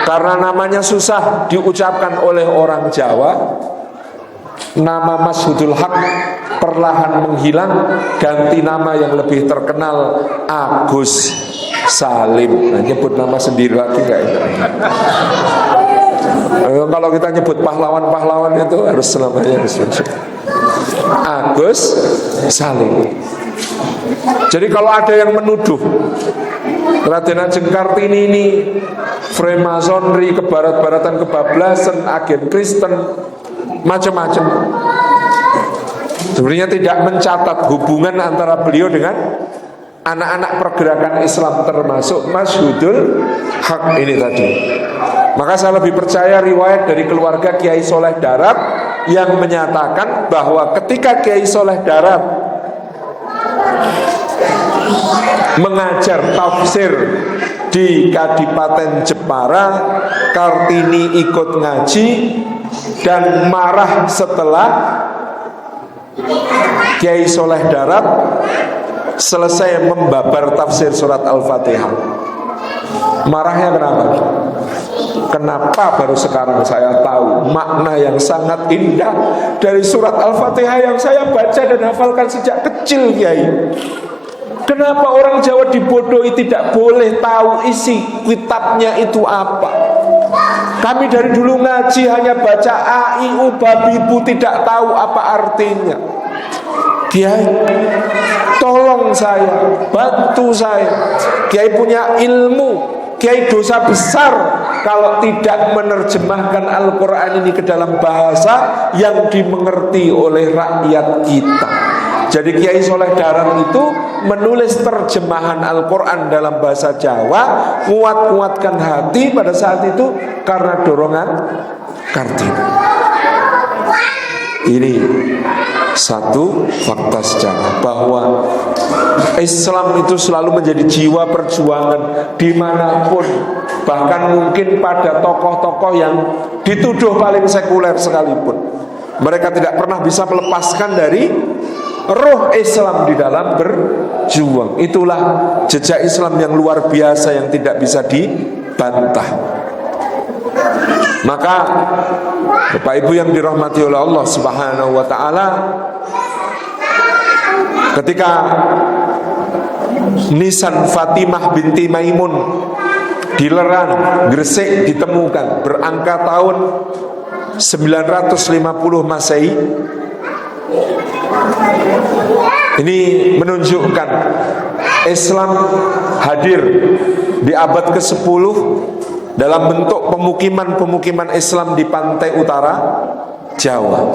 karena namanya susah diucapkan oleh orang Jawa. Nama Masyhudul Haq perlahan menghilang, ganti nama yang lebih terkenal Agus Salim. Nah, nyebut nama sendiri lagi nggak enak. Kalau kita nyebut pahlawan-pahlawan itu harus namanya Agus Salim. Jadi kalau ada yang menuduh Raden Ajeng Kartini ini Freemasonry, kebarat-baratan, kebablasan, agen Kristen, macam-macam, sebenarnya tidak mencatat hubungan antara beliau dengan anak-anak pergerakan Islam, termasuk Masyhudul Haq ini tadi. Maka saya lebih percaya riwayat dari keluarga Kiai Soleh Darat yang menyatakan bahwa ketika Kiai Soleh Darat mengajar tafsir di Kadipaten Jepara, Kartini ikut ngaji dan marah setelah Kiai Soleh Darat selesai membabar tafsir surat Al-Fatihah. Marahnya kenapa? Kenapa baru sekarang saya tahu makna yang sangat indah dari surat Al-Fatihah yang saya baca dan hafalkan sejak kecil, Kiai. Kenapa orang Jawa dibodohi tidak boleh tahu isi kitabnya itu apa? Kami dari dulu ngaji hanya baca a, i, u, babi, bu, tidak tahu apa artinya. Kiai, tolong saya, bantu saya. Kiai punya ilmu. Kiai dosa besar kalau tidak menerjemahkan Al-Quran ini ke dalam bahasa yang dimengerti oleh rakyat kita. Jadi Kiai Soleh Darat itu menulis terjemahan Al-Quran dalam bahasa Jawa, kuat-kuatkan hati pada saat itu karena dorongan Kartini. Ini satu fakta sejarah bahwa Islam itu selalu menjadi jiwa perjuangan dimanapun. Bahkan mungkin pada tokoh-tokoh yang dituduh paling sekuler sekalipun, mereka tidak pernah bisa melepaskan dari roh Islam di dalam berjuang. Itulah jejak Islam yang luar biasa yang tidak bisa dibantah. Maka Bapak Ibu yang dirahmati oleh Allah Subhanahu wa taala, ketika nisan Fatimah binti Maimun di Leran, Gresik ditemukan berangka tahun 950 Masehi. Ini menunjukkan Islam hadir di abad ke-10 dalam bentuk pemukiman-pemukiman Islam di pantai utara Jawa.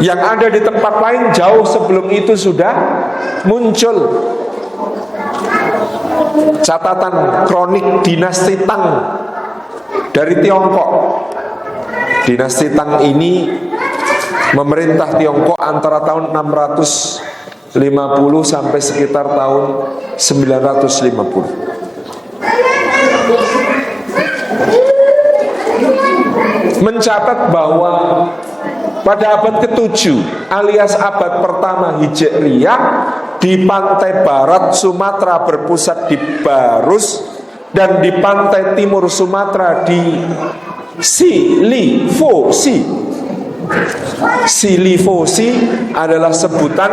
Yang ada di tempat lain jauh sebelum itu sudah muncul. Catatan kronik dinasti Tang dari Tiongkok. Dinasti Tang ini memerintah Tiongkok antara tahun 650 sampai sekitar tahun 950. Mencatat bahwa pada abad ke-7 alias abad pertama Hijriyah, di pantai barat Sumatera berpusat di Barus dan di pantai timur Sumatera di Silifosi. Silifosi adalah sebutan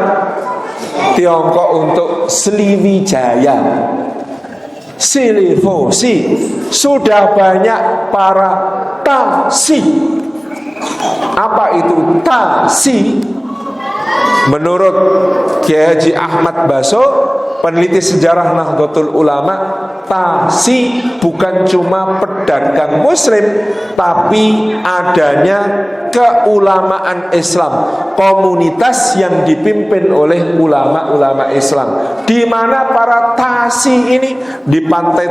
Tiongkok untuk Sriwijaya. Silifosi sudah banyak para tasi. Apa itu tasi? Menurut Kiai Haji Ahmad Baso, peneliti sejarah Nahdlatul Ulama, tasi bukan cuma pedagang muslim, tapi adanya keulamaan Islam, komunitas yang dipimpin oleh ulama-ulama Islam, di mana para tasi ini di pantai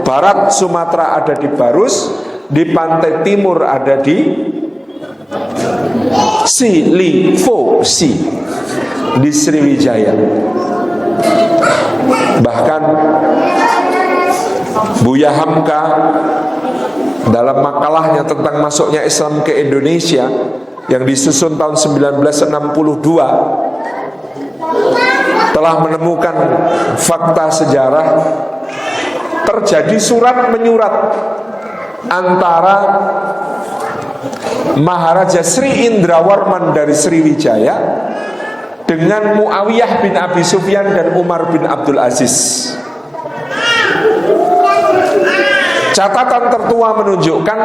barat Sumatera ada di Barus, di pantai timur ada di Silifosi di Sriwijaya. Bahkan Buya Hamka dalam makalahnya tentang masuknya Islam ke Indonesia yang disusun tahun 1962 telah menemukan fakta sejarah terjadi surat menyurat antara Maharaja Sri Indrawarman dari Sriwijaya dengan Muawiyah bin Abi Sufyan dan Umar bin Abdul Aziz. Catatan tertua menunjukkan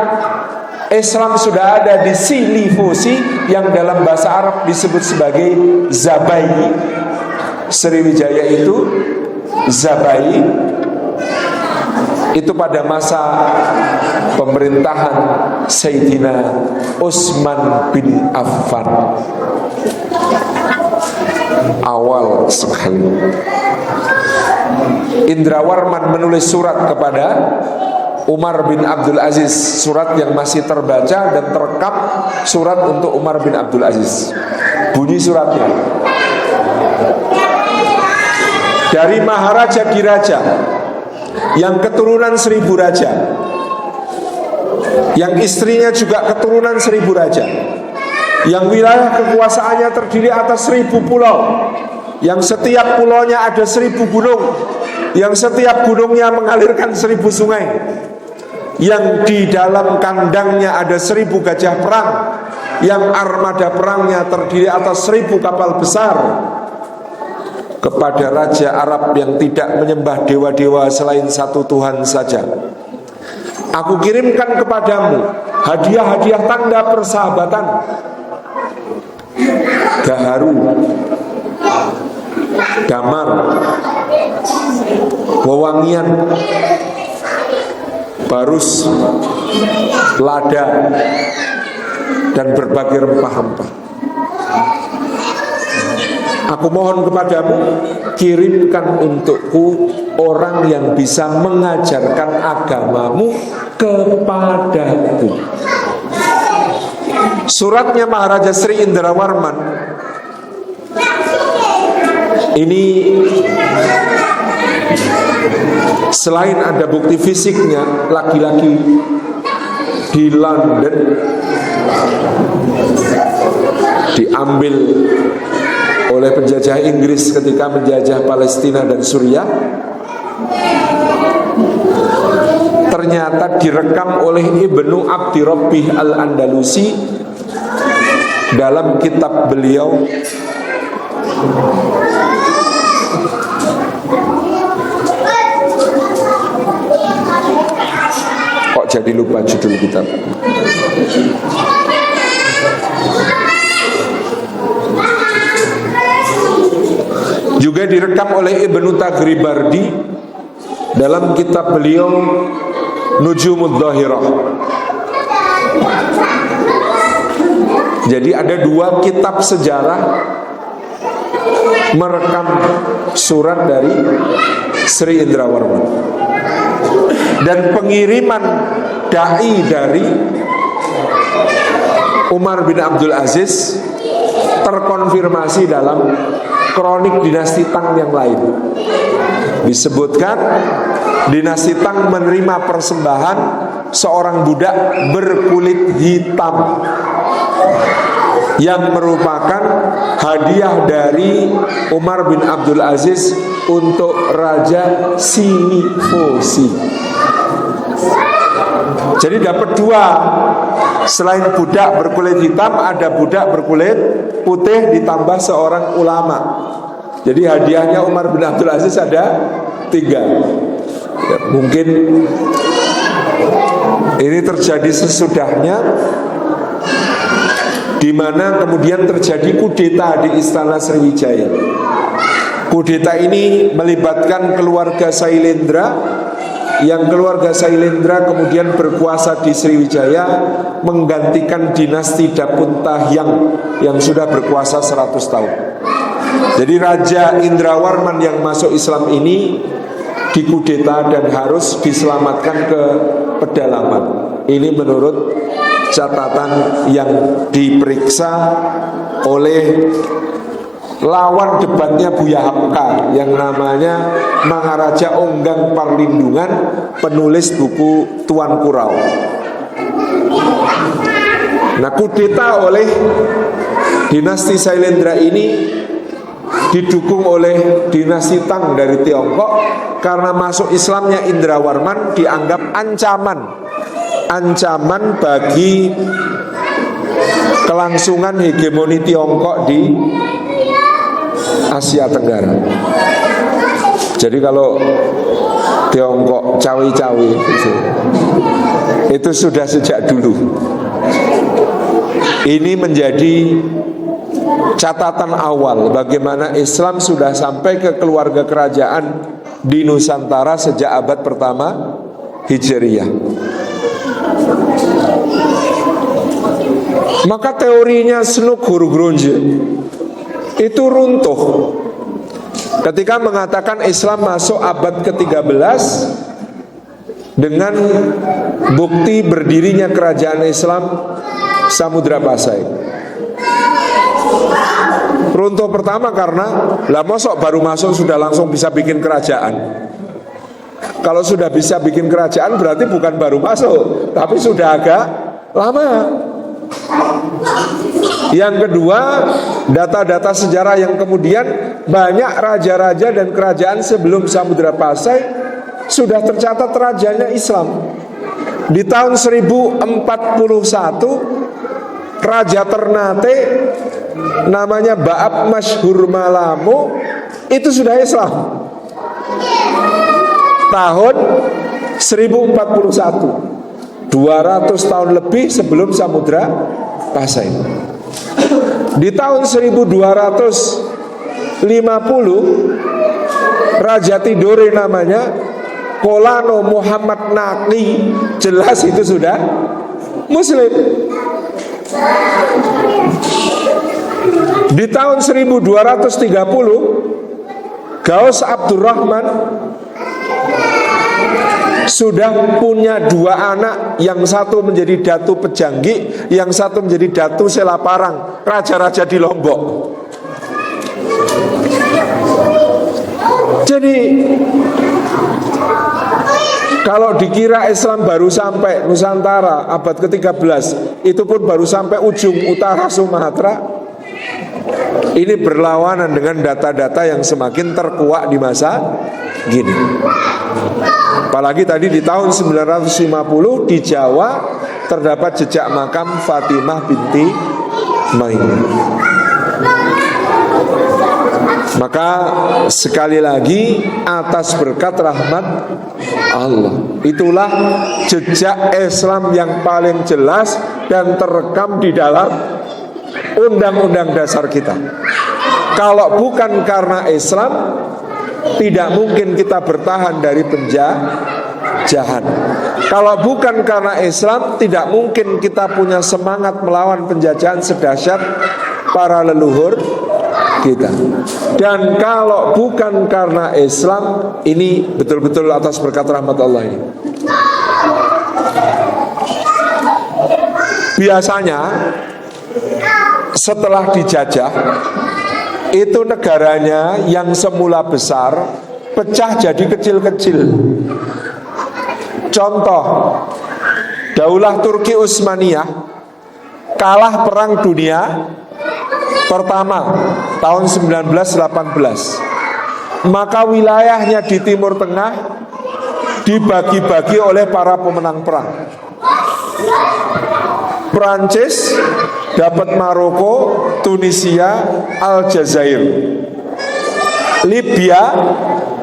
Islam sudah ada di Silifosi yang dalam bahasa Arab disebut sebagai Zabai. Sriwijaya itu Zabai itu pada masa pemerintahan Sayyidina Utsman bin Affan. Awal sekali Indrawarman menulis surat kepada Umar bin Abdul Aziz, surat yang masih terbaca dan terekam, surat untuk Umar bin Abdul Aziz. Bunyi suratnya, dari Maharaja Diraja yang keturunan 1000 raja, yang istrinya juga keturunan 1000 raja, yang wilayah kekuasaannya terdiri atas 1000 pulau, yang setiap pulaunya ada 1000 gunung, yang setiap gunungnya mengalirkan 1000 sungai, yang di dalam kandangnya ada 1000 gajah perang, yang armada perangnya terdiri atas 1000 kapal besar. Kepada Raja Arab yang tidak menyembah dewa-dewa selain satu Tuhan saja, aku kirimkan kepadamu hadiah-hadiah tanda persahabatan, gaharu, damar, wewangian, barus, lada, dan berbagai rempah-rempah. Aku mohon kepadamu, kirimkan untukku orang yang bisa mengajarkan agamamu kepadaku. Suratnya Maharaja Sri Indrawarman ini, selain ada bukti fisiknya, laki-laki di London diambil oleh penjajah Inggris ketika menjajah Palestina dan Suriah, ternyata direkam oleh Ibnu Abdi Rabbih Al-Andalusi dalam kitab beliau kok jadi lupa judul kitab. Juga direkam oleh Ibnu Taghribardi dalam kitab beliau Nujumud Dhahirah. Jadi ada 2 kitab sejarah merekam surat dari Sri Indrawarman. Dan pengiriman dai dari Umar bin Abdul Aziz terkonfirmasi dalam kronik dinasti Tang yang lain. Disebutkan dinasti Tang menerima persembahan seorang budak berkulit hitam yang merupakan hadiah dari Umar bin Abdul Aziz untuk Raja Silifosi. Jadi dapat 2. Selain budak berkulit hitam, ada budak berkulit putih ditambah seorang ulama. Jadi hadiahnya Umar bin Abdul Aziz ada 3. Ya, mungkin ini terjadi sesudahnya di mana kemudian terjadi kudeta di Istana Sriwijaya. Kudeta ini melibatkan keluarga Sailendra, yang keluarga Sailendra kemudian berkuasa di Sriwijaya menggantikan dinasti Dapuntahyang yang sudah berkuasa 100 tahun. Jadi Raja Indrawarman yang masuk Islam ini dikudeta dan harus diselamatkan ke pedalaman. Ini menurut catatan yang diperiksa oleh lawan debatnya Buya Hamka yang namanya Maharaja Onggang Parlindungan, penulis buku Tuan Kurau. Nah, kudeta oleh dinasti Sailendra ini didukung oleh dinasti Tang dari Tiongkok, karena masuk Islamnya Indrawarman dianggap ancaman bagi kelangsungan hegemoni Tiongkok di Asia Tenggara. Jadi kalau Tiongkok cawi-cawi itu sudah sejak dulu. Ini menjadi catatan awal bagaimana Islam sudah sampai ke keluarga kerajaan di Nusantara sejak abad pertama Hijriyah. Maka teorinya Snuk Hurgronje itu runtuh ketika mengatakan Islam masuk abad ke-13 dengan bukti berdirinya kerajaan Islam Samudra Pasai. Runtuh pertama karena mosok baru masuk sudah langsung bisa bikin kerajaan. Kalau sudah bisa bikin kerajaan berarti bukan baru masuk, tapi sudah agak lama. Yang kedua, data-data sejarah yang kemudian banyak raja-raja dan kerajaan sebelum Samudra Pasai sudah tercatat rajanya Islam. Di tahun 1041 Raja Ternate namanya Ba'ab Masyhur Malamo itu sudah Islam. Tahun 1041, 200 tahun lebih sebelum Samudra Pasai. Di tahun 1250 Raja Tidore namanya Kolano Muhammad Naqi, jelas itu sudah Muslim. Di tahun 1230 Gaus Abdurrahman sudah punya 2 anak, yang satu menjadi Datu Pejanggi, yang satu menjadi Datu Selaparang, raja-raja di Lombok. Jadi kalau dikira Islam baru sampai Nusantara abad ke-13, itu pun baru sampai ujung utara Sumatera, ini berlawanan dengan data-data yang semakin terkuak di masa gini. Apalagi tadi di tahun 950 di Jawa terdapat jejak makam Fatimah binti Maimunah. Maka sekali lagi atas berkat rahmat Allah, itulah jejak Islam yang paling jelas dan terekam di dalam undang-undang dasar kita. Kalau bukan karena Islam, tidak mungkin kita bertahan dari penjajahan. Kalau bukan karena Islam, tidak mungkin kita punya semangat melawan penjajahan sedahsyat para leluhur kita. Dan kalau bukan karena Islam, ini betul-betul atas berkat rahmat Allah ini. Biasanya setelah dijajah, itu negaranya yang semula besar pecah jadi kecil-kecil. Contoh, Daulah Turki Utsmaniyah kalah perang dunia pertama tahun 1918. Maka wilayahnya di Timur Tengah dibagi-bagi oleh para pemenang perang. Prancis dapat Maroko, Tunisia, Aljazair. Libya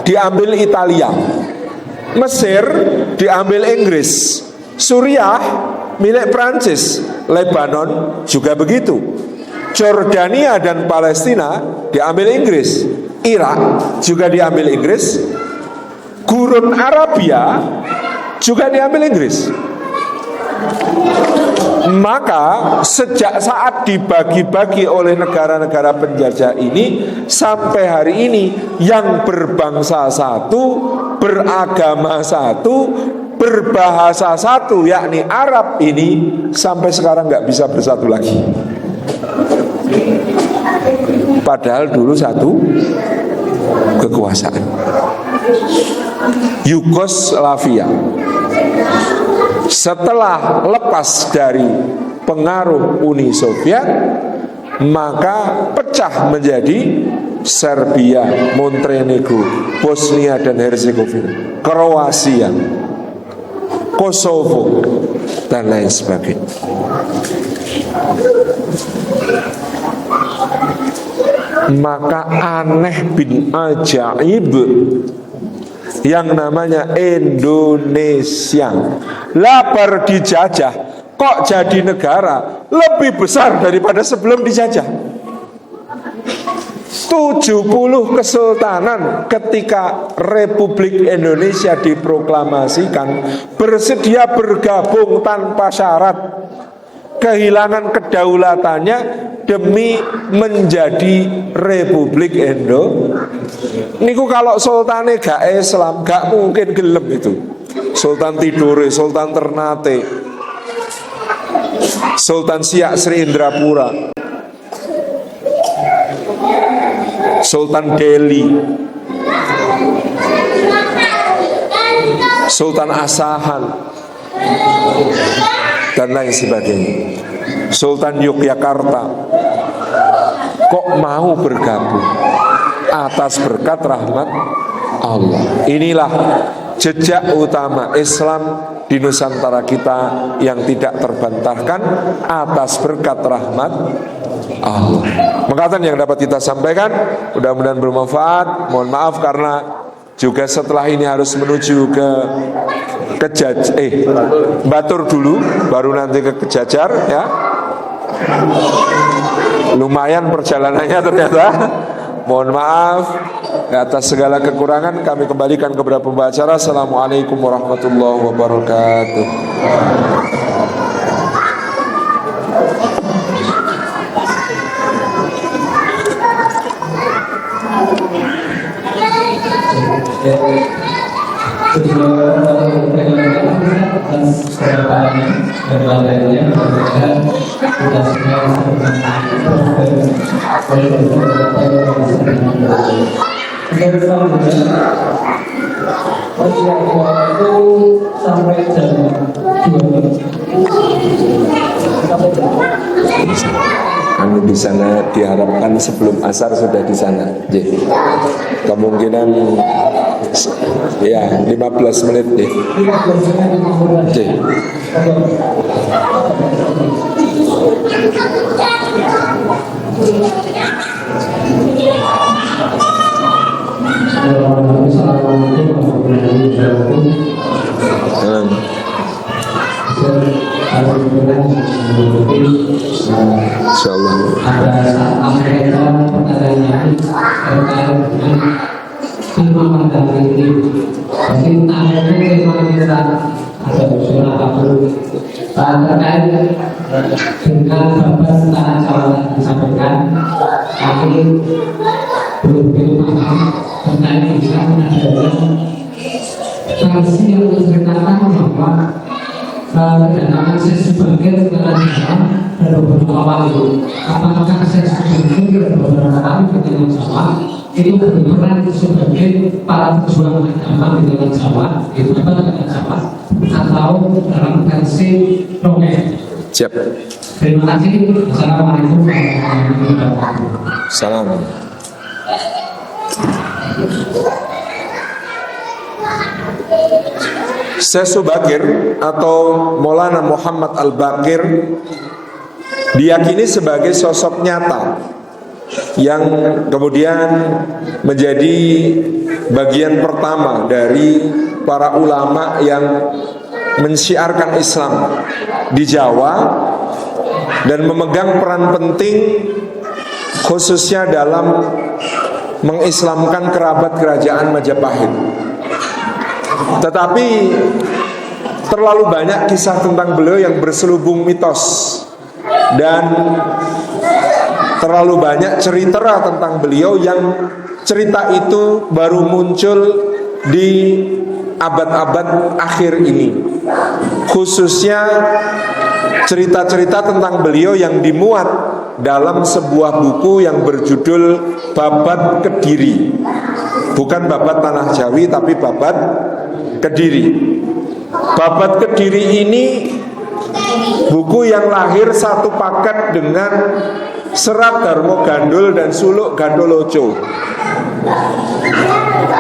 diambil Italia. Mesir diambil Inggris. Suriah milik Prancis. Lebanon juga begitu. Jordania dan Palestina diambil Inggris. Irak juga diambil Inggris. Gurun Arabia juga diambil Inggris. Maka sejak saat dibagi-bagi oleh negara-negara penjajah ini sampai hari ini, yang berbangsa satu, beragama satu, berbahasa satu, yakni Arab ini sampai sekarang nggak bisa bersatu lagi. Padahal dulu satu kekuasaan. Yugoslavia setelah lepas dari pengaruh Uni Soviet, maka pecah menjadi Serbia, Montenegro, Bosnia dan Herzegovina, Kroasia, Kosovo, dan lain sebagainya. Maka aneh bin ajaib yang namanya Indonesia lah baru dijajah kok jadi negara lebih besar daripada sebelum dijajah. 70 kesultanan ketika Republik Indonesia diproklamasikan bersedia bergabung tanpa syarat, kehilangan kedaulatannya demi menjadi Republik Indonesia. Niku kalau sultane gak Islam gak mungkin gelem itu. Sultan Tidore, Sultan Ternate, Sultan Siak Sri Indrapura, Sultan Delhi, Sultan Asahan, dan lain sebagainya, Sultan Yogyakarta, kok mau bergabung atas berkat rahmat Allah. Inilah jejak utama Islam di Nusantara kita yang tidak terbantahkan atas berkat rahmat Allah. Mengatakan yang dapat kita sampaikan, mudah-mudahan bermanfaat. Mohon maaf karena juga setelah ini harus menuju ke Batur dulu, baru nanti ke Kejajar ya. Lumayan perjalanannya ternyata. Mohon maaf atas segala kekurangan, kami kembalikan kepada pembicara. Assalamualaikum warahmatullahi wabarakatuh. Anu di sana diharapkan sebelum asar sudah di sana. Kemungkinan ya 15 menit deh. Insyaallah. terkait dengan batas tata cara yang disampaikan, kami belum begitu paham terkait bisa menadakan sanksi yang menceritakan bahwa kedatangan sesi bangkit dengan sama dan beberapa awal itu, apakah sesi bangkit dan beberapa kali dengan sama itu berperan sebagai para pejuang agama di dalam Jawa, itu apa dengan Jawa, atau dalam versi dongeng. Siap. Terima kasih. Assalamualaikum warahmatullahi wabarakatuh. Salam. Syekh Subakir atau Maulana Muhammad Al-Baqir diyakini sebagai sosok nyata yang kemudian menjadi bagian pertama dari para ulama yang mensyiarkan Islam di Jawa dan memegang peran penting khususnya dalam mengislamkan kerabat kerajaan Majapahit. Tetapi terlalu banyak kisah tentang beliau yang berselubung mitos, dan terlalu banyak cerita tentang beliau yang cerita itu baru muncul di abad-abad akhir ini. Khususnya cerita-cerita tentang beliau yang dimuat dalam sebuah buku yang berjudul Babat Kediri. Bukan Babat Tanah Jawi, tapi Babat Kediri. Babat Kediri ini buku yang lahir satu paket dengan Serat Darmo Gandul dan Suluk Gandoloco.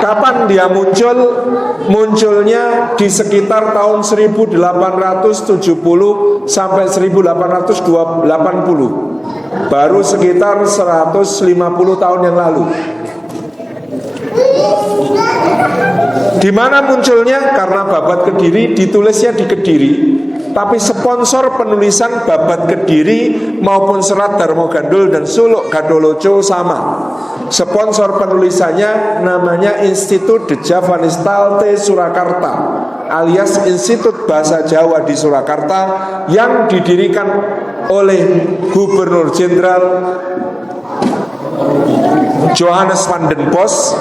Kapan dia muncul? Munculnya di sekitar tahun 1870 sampai 1880. Baru sekitar 150 tahun yang lalu. Di mana munculnya? Karena Babat Kediri ditulisnya di Kediri, tapi sponsor penulisan Babat Kediri maupun Serat Darmo Gandul dan Suluk Gandoloco sama. Sponsor penulisannya namanya Institut de Javanistal Surakarta, alias Institut Bahasa Jawa di Surakarta, yang didirikan oleh Gubernur Jenderal Johannes van den Bos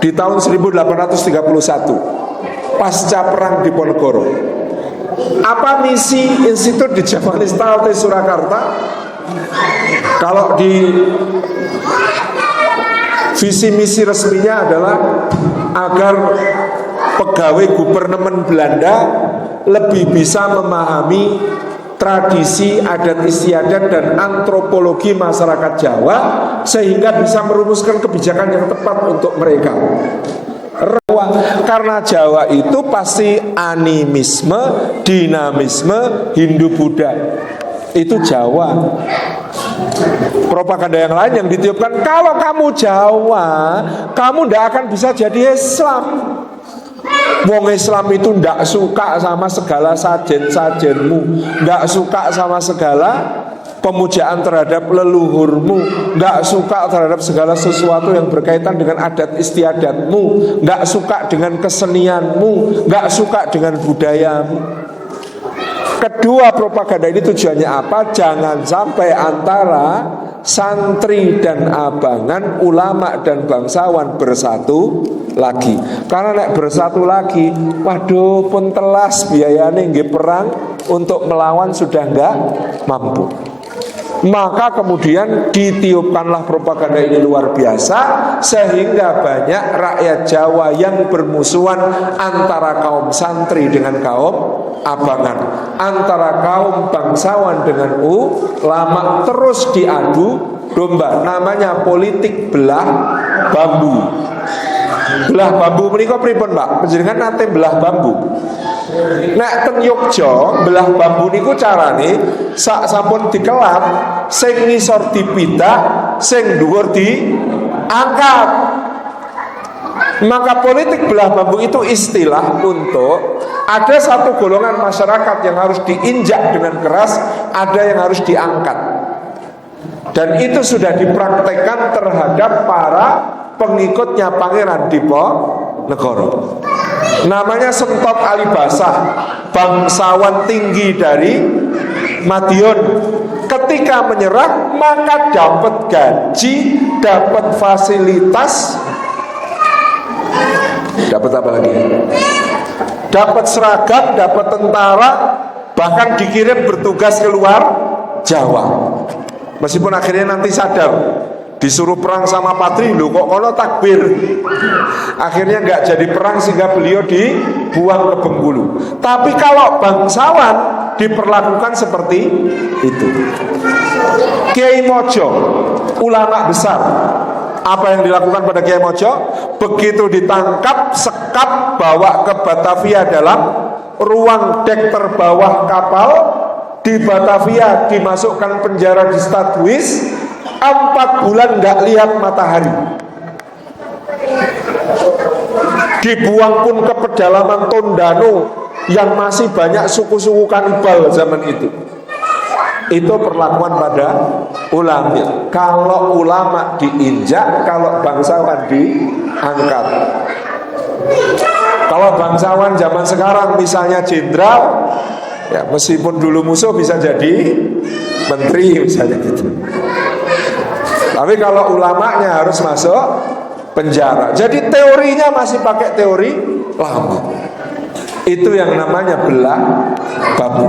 di tahun 1831 pasca perang Diponegoro. Apa misi Institut de Javanistal Surakarta? Kalau di visi misi resminya adalah agar pegawai gubernemen Belanda lebih bisa memahami tradisi, adat istiadat dan antropologi masyarakat Jawa, sehingga bisa merumuskan kebijakan yang tepat untuk mereka. Karena Jawa itu pasti animisme, dinamisme, Hindu-Buddha. Itu Jawa. Propaganda yang lain yang ditiupkan, kalau kamu Jawa, kamu tidak akan bisa jadi Islam. Wong Islam itu tidak suka sama segala sajen-sajenmu, tidak suka sama segala pemujaan terhadap leluhurmu, tidak suka terhadap segala sesuatu yang berkaitan dengan adat istiadatmu, tidak suka dengan kesenianmu, tidak suka dengan budayamu. Kedua, propaganda ini tujuannya apa? Jangan sampai antara santri dan abangan, ulama dan bangsawan bersatu lagi. Karena nek bersatu lagi, waduh pun telas biayanya nggih perang untuk melawan sudah enggak mampu. Maka kemudian ditiupkanlah propaganda ini luar biasa, sehingga banyak rakyat Jawa yang bermusuhan antara kaum santri dengan kaum abangan, antara kaum bangsawan dengan ulama, terus diadu domba. Namanya politik belah bambu. Belah bambu menika pripun, Pak? Panjenengan nate belah bambu. Nek ten Yogya belah bambu niku carane sak sampun dikelap, sing ngisor dipidak, sing dhuwur diangkat. Maka politik belah bambu itu istilah untuk ada satu golongan masyarakat yang harus diinjak dengan keras, ada yang harus diangkat. Dan itu sudah dipraktekkan terhadap para pengikutnya Pangeran Diponegoro. Namanya Sentot Alibasah, bangsawan tinggi dari Madiun. Ketika menyerah, maka dapat gaji, dapat fasilitas, dapat apa lagi? Dapat seragam, dapat tentara, bahkan dikirim bertugas keluar Jawa. Meskipun akhirnya nanti sadar, disuruh perang sama Patri, loh kok kono takbir. Akhirnya nggak jadi perang sehingga beliau dibuang ke Bengkulu. Tapi kalau bangsawan diperlakukan seperti itu. Kiai Mojo, ulama besar, apa yang dilakukan pada Kiai Mojo? Begitu ditangkap, sekap, bawa ke Batavia dalam ruang dek terbawah kapal di Batavia, dimasukkan penjara di Stadwis, 4 bulan nggak lihat matahari. Dibuang pun ke pedalaman Tondano, yang masih banyak suku-suku kanibal zaman itu. Itu perlakuan pada ulama. Kalau ulama diinjak, kalau bangsawan diangkat. Kalau bangsawan zaman sekarang misalnya jenderal, ya meskipun dulu musuh bisa jadi menteri misalnya gitu. Tapi kalau ulamanya harus masuk penjara. Jadi teorinya masih pakai teori lama. Itu yang namanya belah bambu.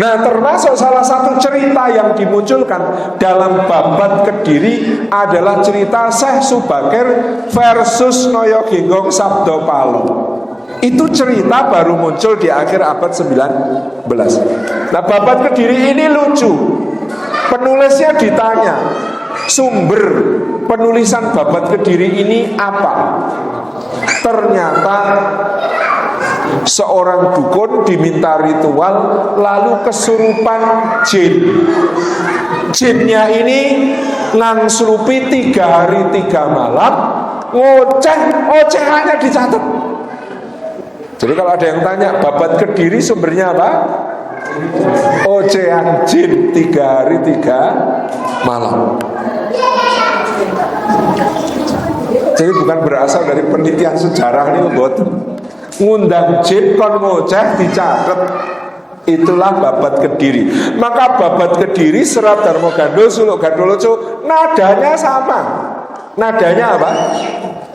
Nah, termasuk salah satu cerita yang dimunculkan dalam Babat Kediri adalah cerita Syekh Subakir versus Noyogenggong Sabdopalo. Itu cerita baru muncul di akhir abad 19. Nah, Babat Kediri ini lucu. Penulisnya ditanya, sumber penulisan Babat Kediri ini apa? Ternyata seorang dukun diminta ritual lalu kesurupan jin. Jinnya ini ngangslupi 3 hari 3 malam, ocehannya dicatat. Jadi kalau ada yang tanya Babat Kediri sumbernya apa? Ocehan jin 3 hari 3 malam. Jadi bukan berasal dari penelitian sejarah ini, ngundang jin kon ngoceh dicatet. Itulah Babat Kediri. Maka Babat Kediri Serat Darmo Gandul Suluk Gandoloco nadanya sama. Nadanya apa?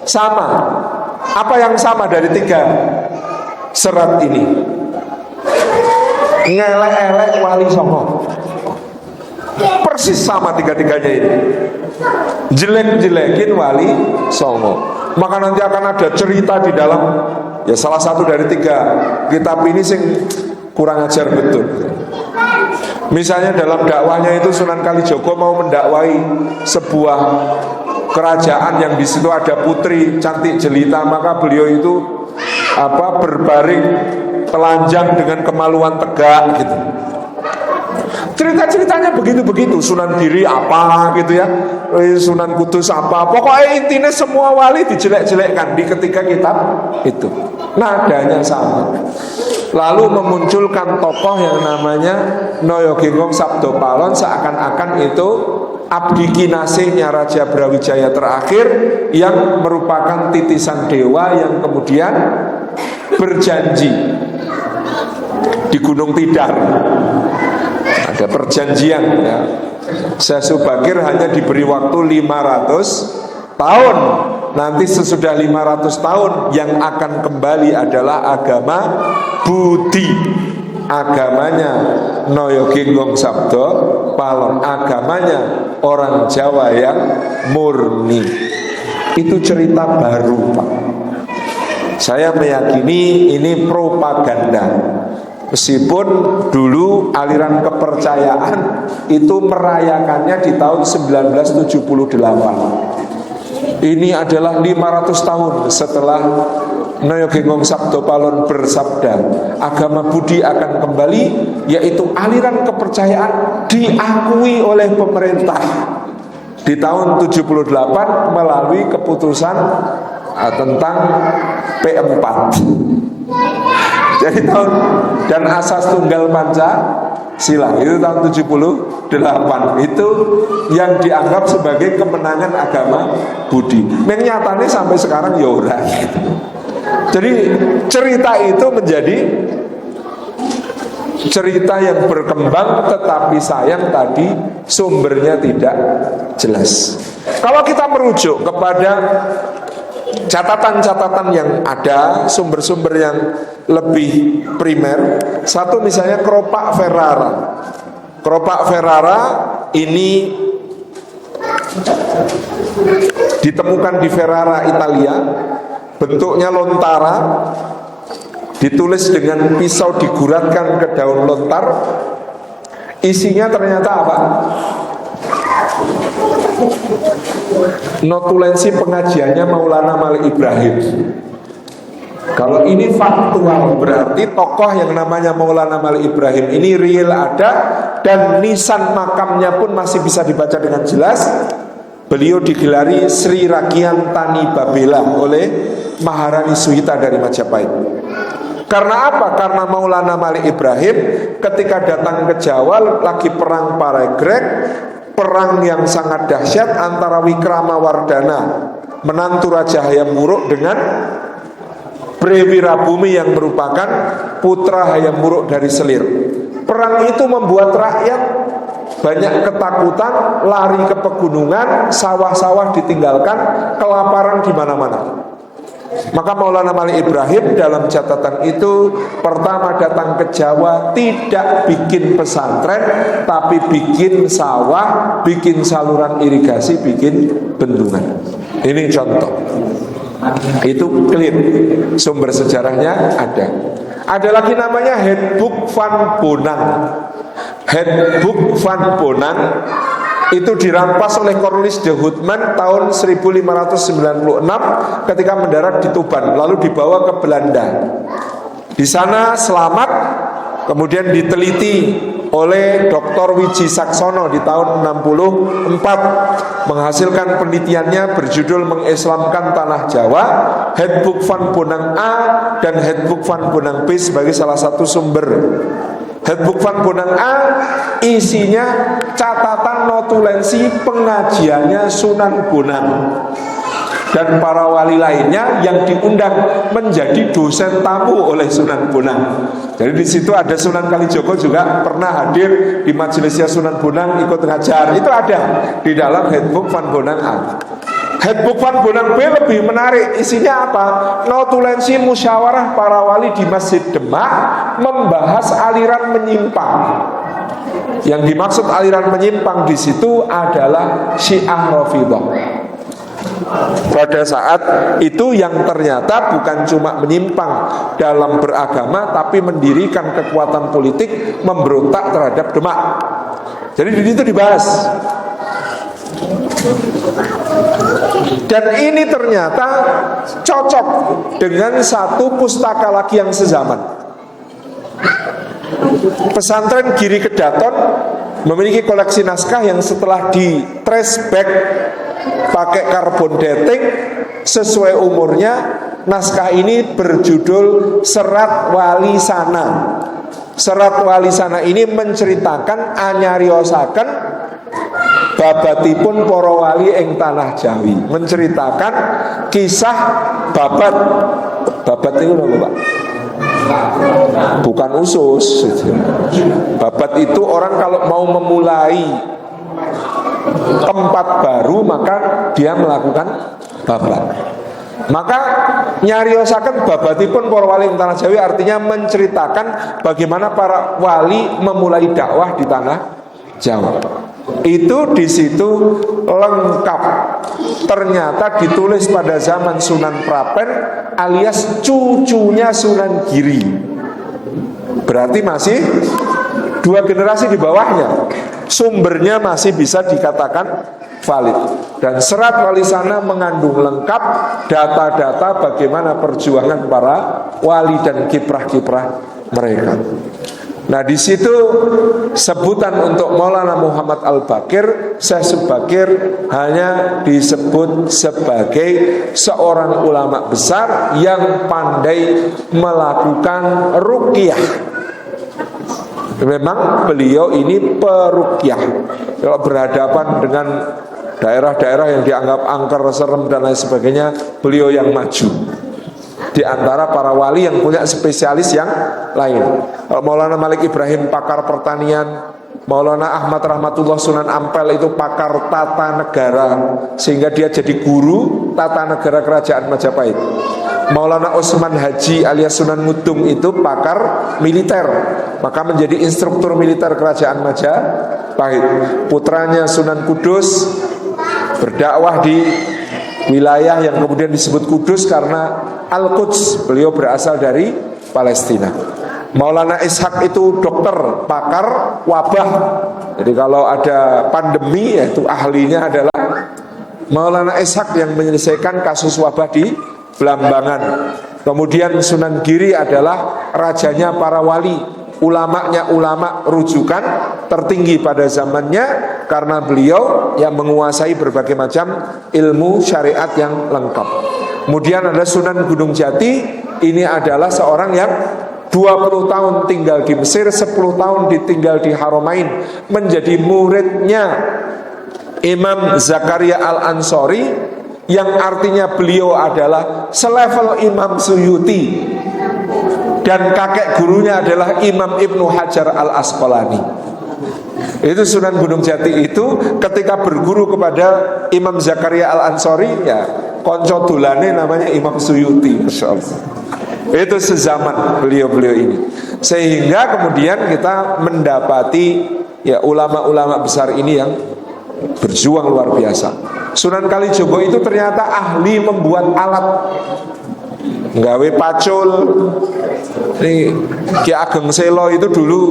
Sama. Apa yang sama dari 3 serat ini? Ngelek-elek Wali Songo. Persis sama 3-tiganya ini. Jelek-jelekin Wali Songo. Maka nanti akan ada cerita di dalam, ya salah satu dari 3 kitab ini sing kurang ajar betul. Misalnya dalam dakwahnya itu Sunan Kalijogo mau mendakwai sebuah kerajaan yang di situ ada putri cantik jelita, maka beliau itu berbaring telanjang dengan kemaluan tegak gitu. Cerita-ceritanya begitu-begitu. Sunan Giri apa gitu ya, Sunan Kudus apa. Pokoknya intinya semua wali dijelek-jelekkan di ketiga kitab itu. Nadanya sama. Lalu memunculkan tokoh yang namanya Noyogenggong Sabdopalon, seakan-akan itu abdi kinasihnya Raja Brawijaya terakhir, yang merupakan titisan dewa yang kemudian berjanji di Gunung Tidar. Ada perjanjian ya. Syekh Subakir hanya diberi waktu 500 tahun. Nanti sesudah 500 tahun yang akan kembali adalah agama Budi. Agamanya Noyogenggong Sabdopalon, agamanya orang Jawa yang murni. Itu cerita baru, Pak. Saya meyakini ini propaganda. Meskipun dulu aliran kepercayaan itu merayakannya di tahun 1978. Ini adalah 500 tahun setelah Noyogenggong Sabdopalon bersabda agama Budi akan kembali, yaitu aliran kepercayaan diakui oleh pemerintah di tahun 78 melalui keputusan tentang P4. Jadi tahun dan asas tunggal Pancasila itu tahun 78. Itu yang dianggap sebagai kemenangan agama Budi. Nyatanya sampai sekarang ya ora. Jadi cerita itu menjadi cerita yang berkembang, tetapi sayang tadi sumbernya tidak jelas. Kalau kita merujuk kepada catatan-catatan yang ada, sumber-sumber yang lebih primer, satu misalnya keropak Ferrara. Keropak Ferrara ini ditemukan di Ferrara, Italia. Bentuknya lontara, ditulis dengan pisau diguratkan ke daun lontar. Isinya ternyata apa? Notulensi pengajiannya Maulana Malik Ibrahim. Kalau ini faktual, berarti tokoh yang namanya Maulana Malik Ibrahim ini real ada, dan nisan makamnya pun masih bisa dibaca dengan jelas. Beliau digelari Sri Rakian Tani Babela oleh Maharani Suhita dari Majapahit. Karena apa? Karena Maulana Malik Ibrahim ketika datang ke Jawa lagi perang Paregreg, perang yang sangat dahsyat antara Wikramawardhana, menantu Raja Hayam Wuruk, dengan Brewirabumi yang merupakan putra Hayam Wuruk dari Selir. Perang itu membuat rakyat banyak ketakutan, lari ke pegunungan, sawah-sawah ditinggalkan, kelaparan di mana-mana. Maka Maulana Malik Ibrahim dalam catatan itu pertama datang ke Jawa tidak bikin pesantren, tapi bikin sawah, bikin saluran irigasi, bikin bendungan. Ini contoh. Itu clear, sumber sejarahnya ada. Ada lagi namanya Headbook van Bonang. Headbook van Bonang itu dirampas oleh Cornelis de Houtman tahun 1596 ketika mendarat di Tuban, lalu dibawa ke Belanda. Di sana selamat, kemudian diteliti oleh Dr. Wiji Saksono di tahun 64, menghasilkan penelitiannya berjudul Mengislamkan Tanah Jawa, Headbook van Bonang A dan Headbook van Bonang B sebagai salah satu sumber. Headbook van Bonang A isinya catatan notulensi pengajiannya Sunan Bonang dan para wali lainnya yang diundang menjadi dosen tamu oleh Sunan Bonang. Jadi di situ ada Sunan Kalijogo juga pernah hadir di majelisnya Sunan Bonang ikut ngajar. Itu ada di dalam Headbook van Bonang A. Headbook van Bonang B lebih menarik. Isinya apa? Notulensi musyawarah para wali di Masjid Demak membahas aliran menyimpang. Yang dimaksud aliran menyimpang di situ adalah Syiah Rafidhah. Pada saat itu yang ternyata bukan cuma menyimpang dalam beragama, tapi mendirikan kekuatan politik memberontak terhadap Demak. Jadi di situ dibahas. Dan ini ternyata cocok dengan satu pustaka lagi yang sezaman. Pesantren Giri Kedaton memiliki koleksi naskah yang setelah di trace back pakai carbon dating sesuai umurnya, naskah ini berjudul Serat Wali Sana. Serat Wali Sana ini menceritakan anyariosaken babatipun para wali ing tanah Jawi, menceritakan kisah babat. Babat itu apa, Pak? Bukan usus. Babat itu orang kalau mau memulai tempat baru maka dia melakukan babat. Maka nyariosaken babatipun para wali ing tanah Jawi artinya menceritakan bagaimana para wali memulai dakwah di tanah Jawa. Itu di situ lengkap. Ternyata ditulis pada zaman Sunan Prapen alias cucunya Sunan Giri. Berarti masih 2 generasi di bawahnya. Sumbernya masih bisa dikatakan valid. Dan Serat Wali Sana mengandung lengkap data-data bagaimana perjuangan para wali dan kiprah-kiprah mereka. Nah di situ sebutan untuk Maulana Muhammad Al-Baqir, Syekh Subakir hanya disebut sebagai seorang ulama besar yang pandai melakukan ruqyah. Memang beliau ini peruqyah. Kalau berhadapan dengan daerah-daerah yang dianggap angker, serem dan lain sebagainya, beliau yang maju di antara para wali yang punya spesialis yang lain. Kalau Maulana Malik Ibrahim pakar pertanian, Maulana Ahmad Rahmatullah Sunan Ampel itu pakar tata negara, sehingga dia jadi guru tata negara kerajaan Majapahit. Maulana Utsman Haji alias Sunan Ngudung itu pakar militer, maka menjadi instruktur militer kerajaan Majapahit. Putranya Sunan Kudus berdakwah di wilayah yang kemudian disebut Kudus karena Al-Quds, beliau berasal dari Palestina. Maulana Ishaq itu dokter, pakar wabah. Jadi kalau ada pandemi, yaitu ahlinya adalah Maulana Ishaq yang menyelesaikan kasus wabah di Blambangan. Kemudian Sunan Giri adalah rajanya para wali, ulamanya ulama rujukan tertinggi pada zamannya, karena beliau yang menguasai berbagai macam ilmu syariat yang lengkap. Kemudian ada Sunan Gunung Jati, ini adalah seorang yang 20 tahun tinggal di Mesir, 10 tahun ditinggal di Haramain, menjadi muridnya Imam Zakaria Al-Ansori, yang artinya beliau adalah selevel Imam Suyuti, dan kakek gurunya adalah Imam Ibnu Hajar Al-Asqalani. Itu Sunan Gunung Jati itu ketika berguru kepada Imam Zakaria Al-Ansori, ya konco dolane namanya Imam Suyuti, Masya Allah. Itu sezaman beliau-beliau ini. Sehingga kemudian kita mendapati ya ulama-ulama besar ini yang berjuang luar biasa. Sunan Kalijogo itu ternyata ahli membuat alat, nggawe pacul. Ini Ki Ageng Selo itu dulu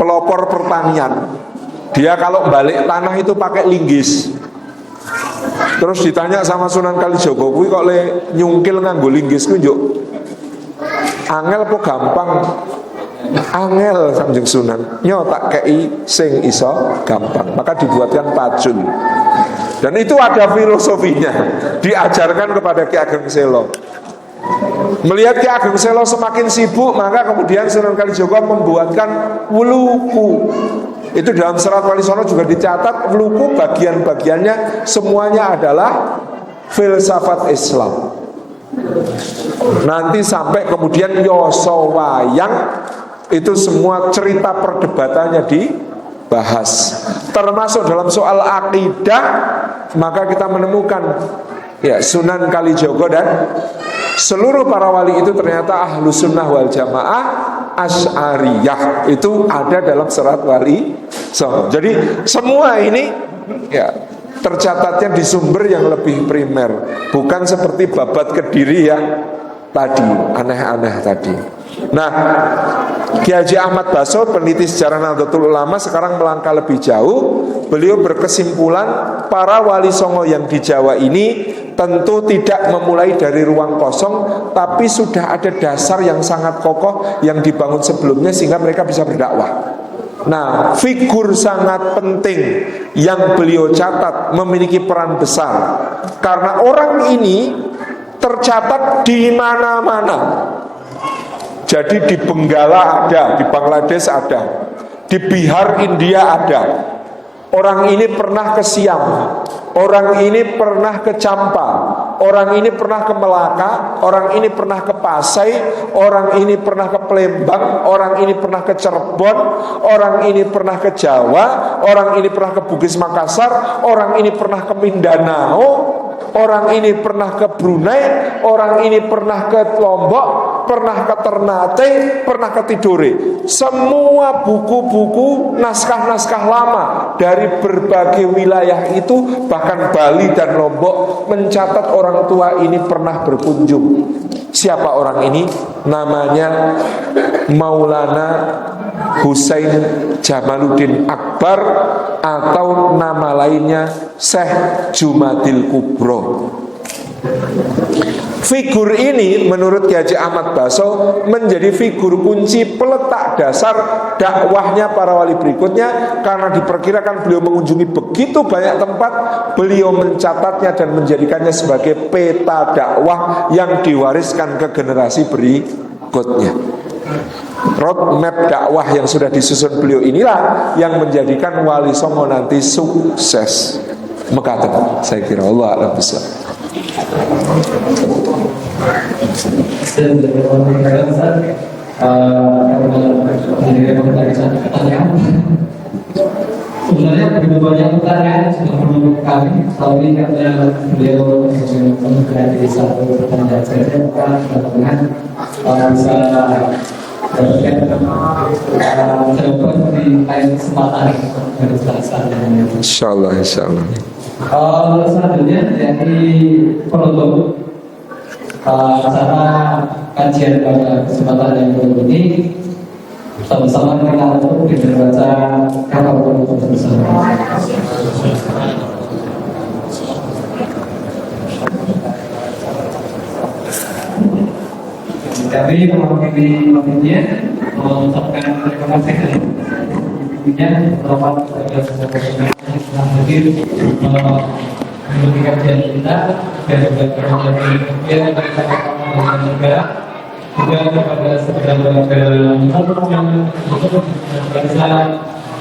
pelopor pertanian. Dia kalau balik tanah itu pakai linggis. Terus ditanya sama Sunan Kalijogo, kuwi kok le nyungkil nganggo linggis ku njuk angel apa gampang? Angel, Kanjeng Sunan. Nyo tak kei sing iso gampang. Maka dibuatkan pacul. Dan itu ada filosofinya, diajarkan kepada Ki Ageng Selo. Melihat Ki Ageng Selo semakin sibuk, maka kemudian Sunan Kalijogo membuatkan wuluku. Itu dalam Serat Wali Songo juga dicatat, wuluku bagian-bagiannya semuanya adalah filsafat Islam. Nanti sampai kemudian Yoso Wayang, itu semua cerita perdebatannya dibahas. Termasuk dalam soal akidah, maka kita menemukan ya Sunan Kalijogo dan seluruh para wali itu ternyata ahlu sunnah wal jamaah Asy'ariyah, itu ada dalam Serat Wali Songo. Jadi semua ini ya tercatatnya di sumber yang lebih primer, bukan seperti babat Kediri yang tadi aneh-aneh tadi. Nah, Ki Haji Ahmad Baso, peneliti sejarah Nahdlatul Ulama, sekarang melangkah lebih jauh. Beliau berkesimpulan para wali songo yang di Jawa ini tentu tidak memulai dari ruang kosong, tapi sudah ada dasar yang sangat kokoh yang dibangun sebelumnya sehingga mereka bisa berdakwah. Nah, figur sangat penting yang beliau catat memiliki peran besar, karena orang ini tercatat di mana-mana. Jadi di Benggala ada, di Bangladesh ada, di Bihar India ada. Orang ini pernah ke Siam, orang ini pernah ke Champa, orang ini pernah ke Melaka, orang ini pernah ke Pasai, orang ini pernah ke Palembang, orang ini pernah ke Cirebon, orang ini pernah ke Jawa, orang ini pernah ke Bugis Makassar, orang ini pernah ke Mindanao, orang ini pernah ke Brunei, orang ini pernah ke Lombok, pernah ke Ternate, pernah ke Tidore. Semua buku-buku, naskah-naskah lama dari berbagai wilayah itu, bahkan Bali dan Lombok, mencatat orang tua ini pernah berkunjung. Siapa orang ini? Namanya Maulana Husain Jamaluddin Akbar, atau nama lainnya Syekh Jumadil Kubro. Figur ini menurut Ki Haji Ahmad Baso menjadi figur kunci peletak dasar dakwahnya para wali berikutnya, karena diperkirakan beliau mengunjungi begitu banyak tempat, beliau mencatatnya dan menjadikannya sebagai peta dakwah yang diwariskan ke generasi berikutnya. Roadmap dakwah yang sudah disusun beliau inilah yang menjadikan Wali Songo nanti sukses. Mekaten, saya kira Allah a'lam bishawab. Sebenarnya begitu banyak pertanyaan sudah menurut kami. Tahun ini karena beliau berada di satu pertanyaan saja, maka dengan bisa jawaban di lain kesempatan dari selesai. Insyaallah, insyaallah. Selanjutnya dari penutup acara kajian pada kesempatan yang baru ini, sama-sama kita untuk membaca kata penutup bersama. Kami mewakili panitia mengucapkan terima kasih kepada panitia, terutama kepada semua yang hadir memberikan kita dan juga kepada negara juga kepada saudara-saudara yang bisa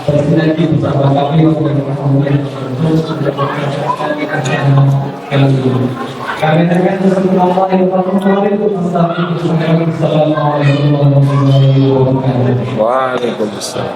bersinergi bersama kami untuk kemudian kami dengan Allah yang Assalamualaikum warahmatullahi wabarakatuh. Waalaikumsalam.